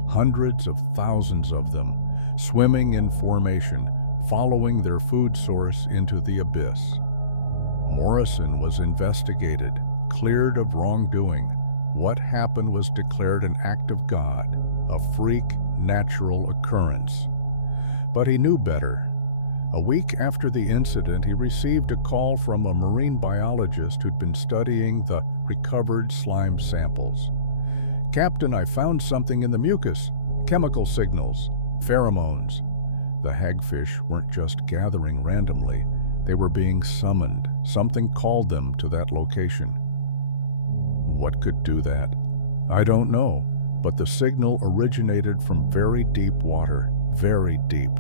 Hundreds of thousands of them, swimming in formation, following their food source into the abyss. Morrison was investigated, cleared of wrongdoing. What happened was declared an act of God, a freak natural occurrence. But he knew better. A week after the incident, he received a call from a marine biologist who'd been studying the recovered slime samples. "Captain, I found something in the mucus. Chemical signals. Pheromones." The hagfish weren't just gathering randomly. They were being summoned. Something called them to that location. What could do that? I don't know, but the signal originated from very deep water, very deep.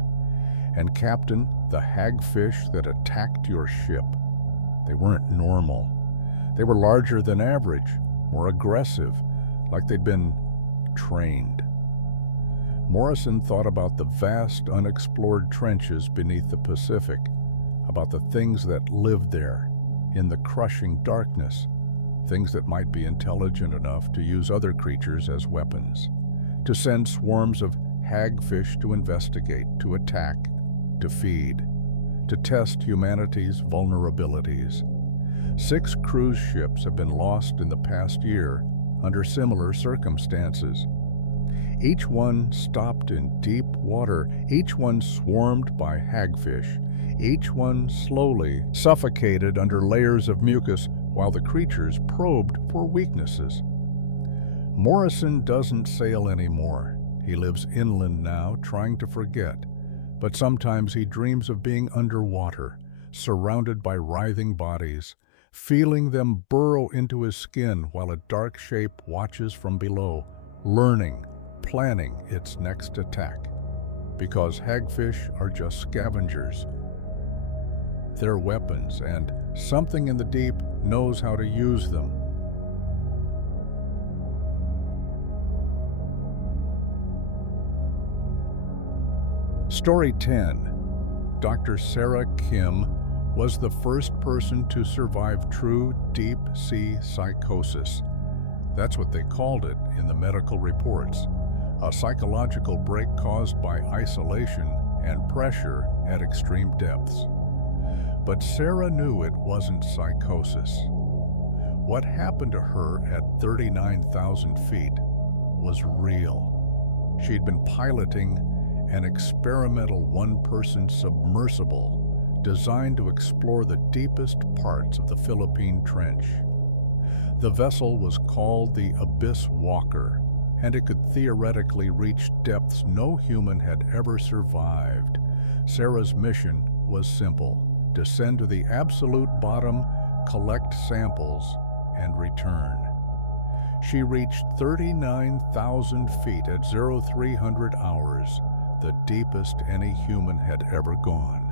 And Captain, the hagfish that attacked your ship, they weren't normal. They were larger than average, more aggressive, like they'd been trained. Morrison thought about the vast, unexplored trenches beneath the Pacific, about the things that lived there, in the crushing darkness, things that might be intelligent enough to use other creatures as weapons, to send swarms of hagfish to investigate, to attack, to feed, to test humanity's vulnerabilities. 6 cruise ships have been lost in the past year under similar circumstances. Each one stopped in deep water, each one swarmed by hagfish, each one slowly suffocated under layers of mucus while the creatures probed for weaknesses. Morrison doesn't sail anymore. He lives inland now, trying to forget. But sometimes he dreams of being underwater, surrounded by writhing bodies, feeling them burrow into his skin while a dark shape watches from below, learning, planning its next attack. Because hagfish are just scavengers. They're weapons, and something in the deep knows how to use them. Story 10. Dr. Sarah Kim was the first person to survive true deep-sea psychosis. That's what they called it in the medical reports. A psychological break caused by isolation and pressure at extreme depths. But Sarah knew it wasn't psychosis. What happened to her at 39,000 feet was real. She'd been piloting an experimental one-person submersible designed to explore the deepest parts of the Philippine Trench. The vessel was called the Abyss Walker, and it could theoretically reach depths no human had ever survived. Sarah's mission was simple: descend to the absolute bottom, collect samples, and return. She reached 39,000 feet at 0300 hours, the deepest any human had ever gone.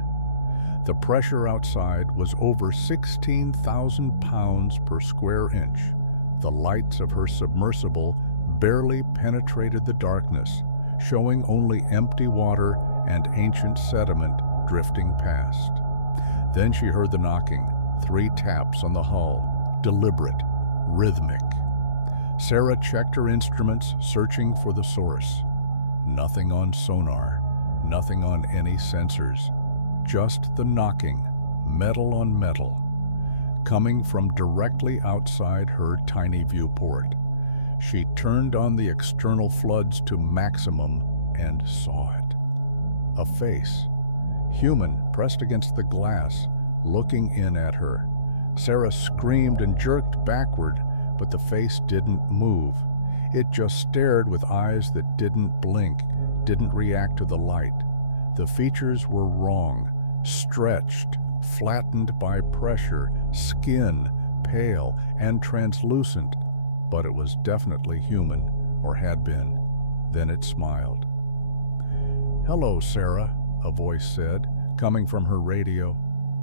The pressure outside was over 16,000 pounds per square inch. The lights of her submersible barely penetrated the darkness, showing only empty water and ancient sediment drifting past. Then she heard the knocking, 3 taps on the hull, deliberate, rhythmic. Sarah checked her instruments, searching for the source. Nothing on sonar, nothing on any sensors. Just the knocking, metal on metal, coming from directly outside her tiny viewport. She turned on the external floods to maximum and saw it. A face, human, pressed against the glass, looking in at her. Sarah screamed and jerked backward, but the face didn't move. It just stared with eyes that didn't blink, didn't react to the light. The features were wrong, stretched, flattened by pressure, skin pale and translucent, but it was definitely human, or had been. Then it smiled. "Hello, Sarah," a voice said, coming from her radio.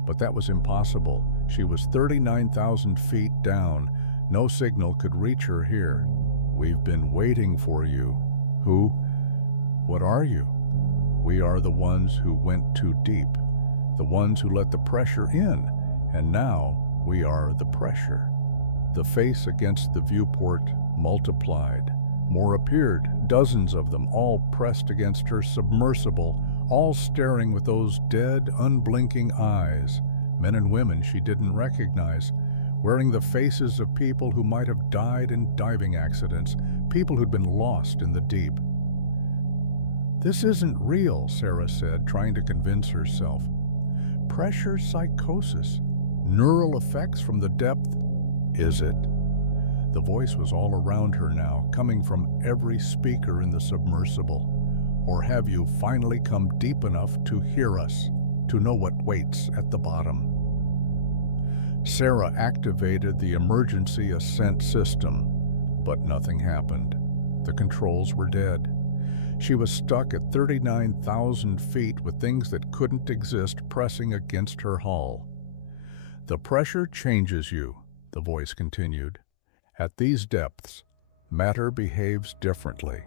But that was impossible. She was 39,000 feet down. No signal could reach her here. "We've been waiting for you." "Who? What are you?" "We are the ones who went too deep, the ones who let the pressure in, and now we are the pressure." The face against the viewport multiplied. More appeared, dozens of them, all pressed against her submersible, all staring with those dead, unblinking eyes. Men and women she didn't recognize, wearing the faces of people who might have died in diving accidents, people who'd been lost in the deep. "This isn't real," Sarah said, trying to convince herself. "Pressure psychosis. Neural effects from the depth. Is it?" The voice was all around her now, coming from every speaker in the submersible. "Or have you finally come deep enough to hear us, to know what waits at the bottom?" Sarah activated the emergency ascent system, but nothing happened. The controls were dead. She was stuck at 39,000 feet with things that couldn't exist pressing against her hull. "The pressure changes you," the voice continued. "At these depths, matter behaves differently.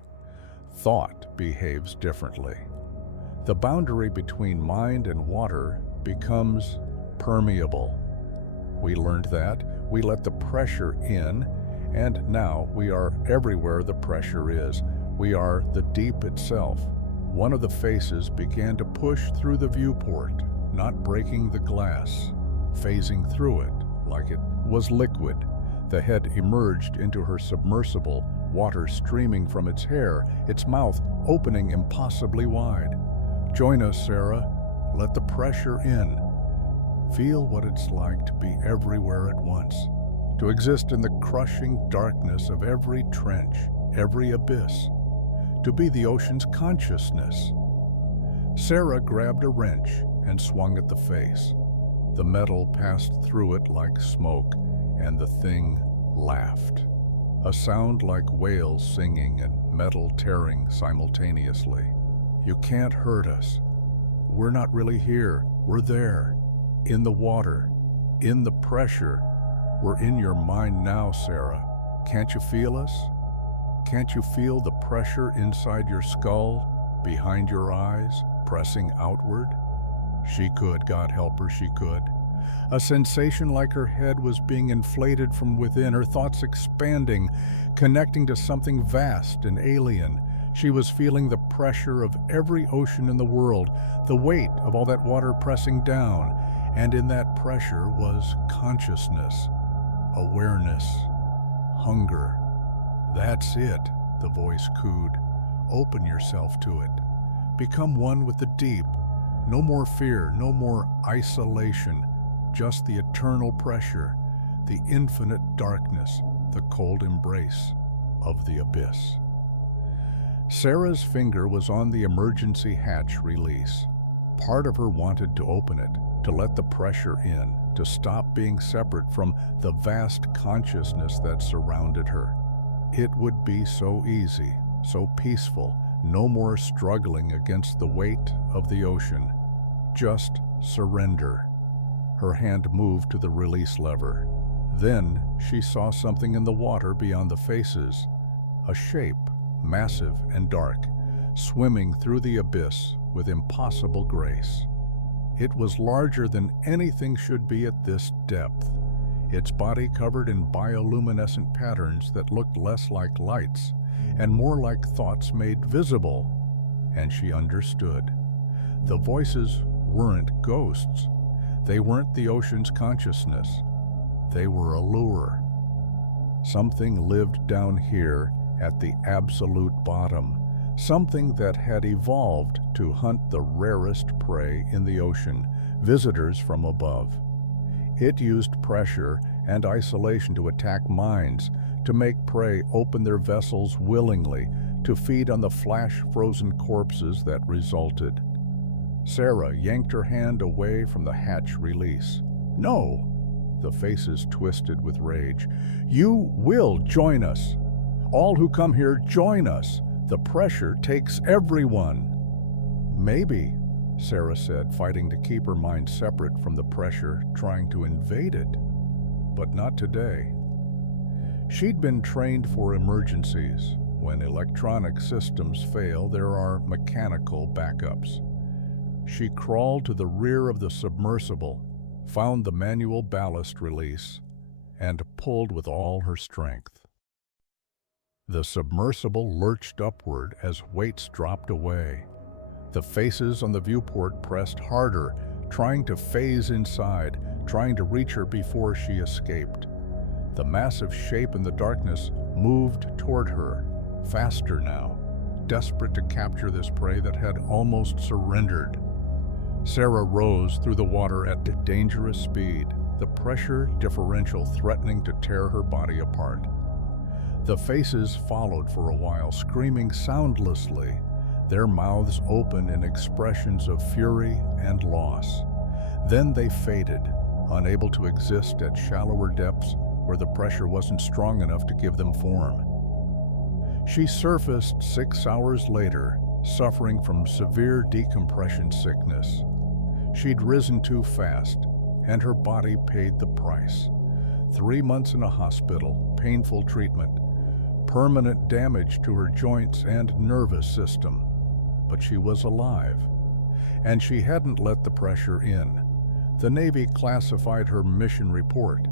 Thought behaves differently. The boundary between mind and water becomes permeable. We learned that, we let the pressure in, and now we are everywhere the pressure is. We are the deep itself." One of the faces began to push through the viewport, not breaking the glass, phasing through it like it was liquid. The head emerged into her submersible, water streaming from its hair, its mouth opening impossibly wide. "Join us, Sarah. Let the pressure in. Feel what it's like to be everywhere at once, to exist in the crushing darkness of every trench, every abyss, to be the ocean's consciousness." Sarah grabbed a wrench and swung at the face. The metal passed through it like smoke, and the thing laughed. A sound like whales singing and metal tearing simultaneously. "You can't hurt us. We're not really here. We're there. In the water. In the pressure. We're in your mind now, Sarah. Can't you feel us? Can't you feel the pressure inside your skull, behind your eyes, pressing outward?" She could, God help her, she could. A sensation like her head was being inflated from within, her thoughts expanding, connecting to something vast and alien. She was feeling the pressure of every ocean in the world, the weight of all that water pressing down, and in that pressure was consciousness, awareness, hunger. "That's it," the voice cooed. "Open yourself to it. Become one with the deep. No more fear, no more isolation. Just the eternal pressure, the infinite darkness, the cold embrace of the abyss." Sarah's finger was on the emergency hatch release. Part of her wanted to open it, to let the pressure in, to stop being separate from the vast consciousness that surrounded her. It would be so easy, so peaceful, no more struggling against the weight of the ocean. Just surrender. Her hand moved to the release lever. Then she saw something in the water beyond the faces. A shape, massive and dark, swimming through the abyss with impossible grace. It was larger than anything should be at this depth, its body covered in bioluminescent patterns that looked less like lights and more like thoughts made visible. And she understood. The voices weren't ghosts. They weren't the ocean's consciousness. They were a lure. Something lived down here at the absolute bottom, something that had evolved to hunt the rarest prey in the ocean, visitors from above. It used pressure and isolation to attack minds, to make prey open their vessels willingly, to feed on the flash-frozen corpses that resulted. Sarah yanked her hand away from the hatch release. "No!" The faces twisted with rage. "You will join us. All who come here join us. The pressure takes everyone." "Maybe," Sarah said, fighting to keep her mind separate from the pressure, trying to invade it. But not today. She'd been trained for emergencies. When electronic systems fail, there are mechanical backups. She crawled to the rear of the submersible, found the manual ballast release, and pulled with all her strength. The submersible lurched upward as weights dropped away. The faces on the viewport pressed harder, trying to phase inside, trying to reach her before she escaped. The massive shape in the darkness moved toward her, faster now, desperate to capture this prey that had almost surrendered. Sarah rose through the water at dangerous speed, the pressure differential threatening to tear her body apart. The faces followed for a while, screaming soundlessly, their mouths open in expressions of fury and loss. Then they faded, unable to exist at shallower depths where the pressure wasn't strong enough to give them form. She surfaced 6 hours later, suffering from severe decompression sickness. She'd risen too fast, and her body paid the price. 3 months in a hospital, painful treatment, permanent damage to her joints and nervous system. But she was alive, and she hadn't let the pressure in. The Navy classified her mission report.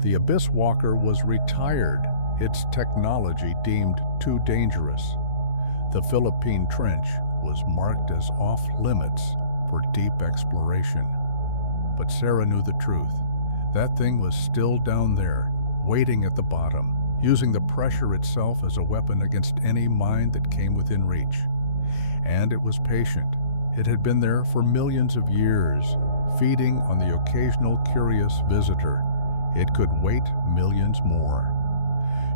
The Abyss Walker was retired, its technology deemed too dangerous. The Philippine Trench was marked as off-limits for deep exploration. But Sarah knew the truth. That thing was still down there, waiting at the bottom, using the pressure itself as a weapon against any mind that came within reach. And it was patient. It had been there for millions of years, feeding on the occasional curious visitor. It could wait millions more.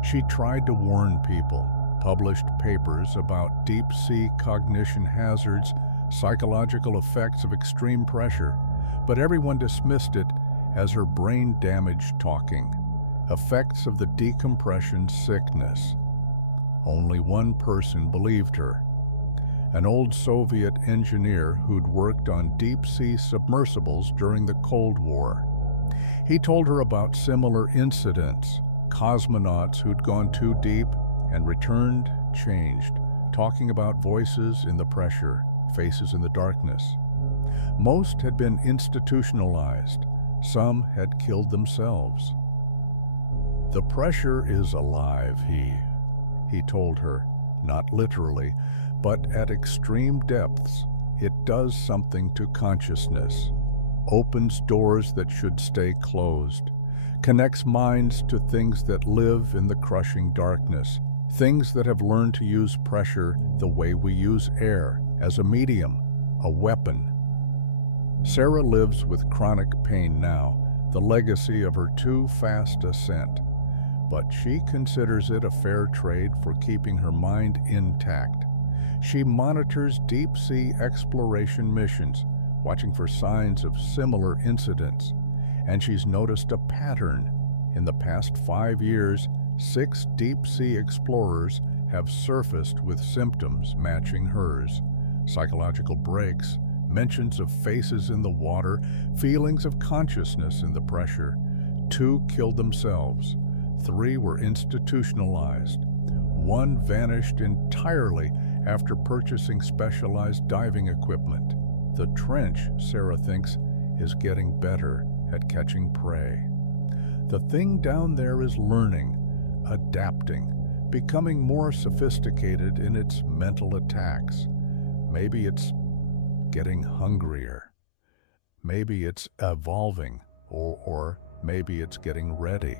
She tried to warn people, published papers about deep-sea cognition hazards, psychological effects of extreme pressure, but everyone dismissed it as her brain damage talking, effects of the decompression sickness. Only one person believed her, an old Soviet engineer who'd worked on deep-sea submersibles during the Cold War. He told her about similar incidents, cosmonauts who'd gone too deep and returned changed, talking about voices in the pressure, faces in the darkness. Most had been institutionalized. Some had killed themselves. The pressure is alive, he told her, not literally, but at extreme depths. It does something to consciousness, opens doors that should stay closed, connects minds to things that live in the crushing darkness, things that have learned to use pressure the way we use air, as a medium, a weapon. Sarah lives with chronic pain now, the legacy of her too fast ascent, but she considers it a fair trade for keeping her mind intact. She monitors deep-sea exploration missions, watching for signs of similar incidents, and she's noticed a pattern. In the past 5 years, 6 deep-sea explorers have surfaced with symptoms matching hers: psychological breaks, mentions of faces in the water, feelings of consciousness in the pressure. 2 killed themselves. 3 were institutionalized. 1 vanished entirely after purchasing specialized diving equipment. The trench, Sarah thinks, is getting better at catching prey. The thing down there is learning, adapting, becoming more sophisticated in its mental attacks. Maybe it's getting hungrier. Maybe it's evolving, or maybe it's getting ready.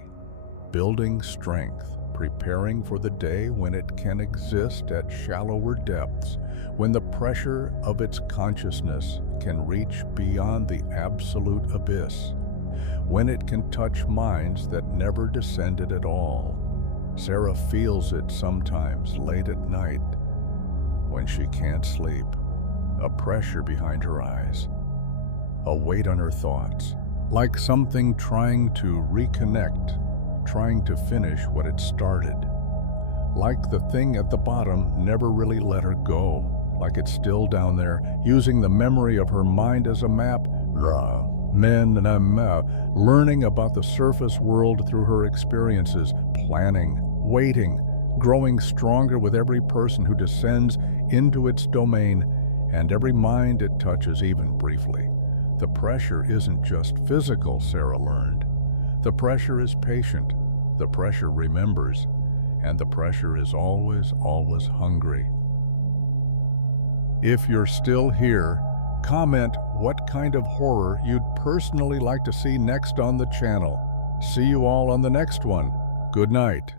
Building strength, preparing for the day when it can exist at shallower depths, when the pressure of its consciousness can reach beyond the absolute abyss, when it can touch minds that never descended at all. Sarah feels it sometimes late at night when she can't sleep, a pressure behind her eyes, a weight on her thoughts, like something trying to reconnect, trying to finish what it started. Like the thing at the bottom never really let her go, like it's still down there, using the memory of her mind as a map, learning about the surface world through her experiences, planning, waiting, growing stronger with every person who descends into its domain and every mind it touches, even briefly. The pressure isn't just physical, Sarah learned. The pressure is patient, the pressure remembers, and the pressure is always, always hungry. If you're still here, comment what kind of horror you'd personally like to see next on the channel. See you all on the next one. Good night.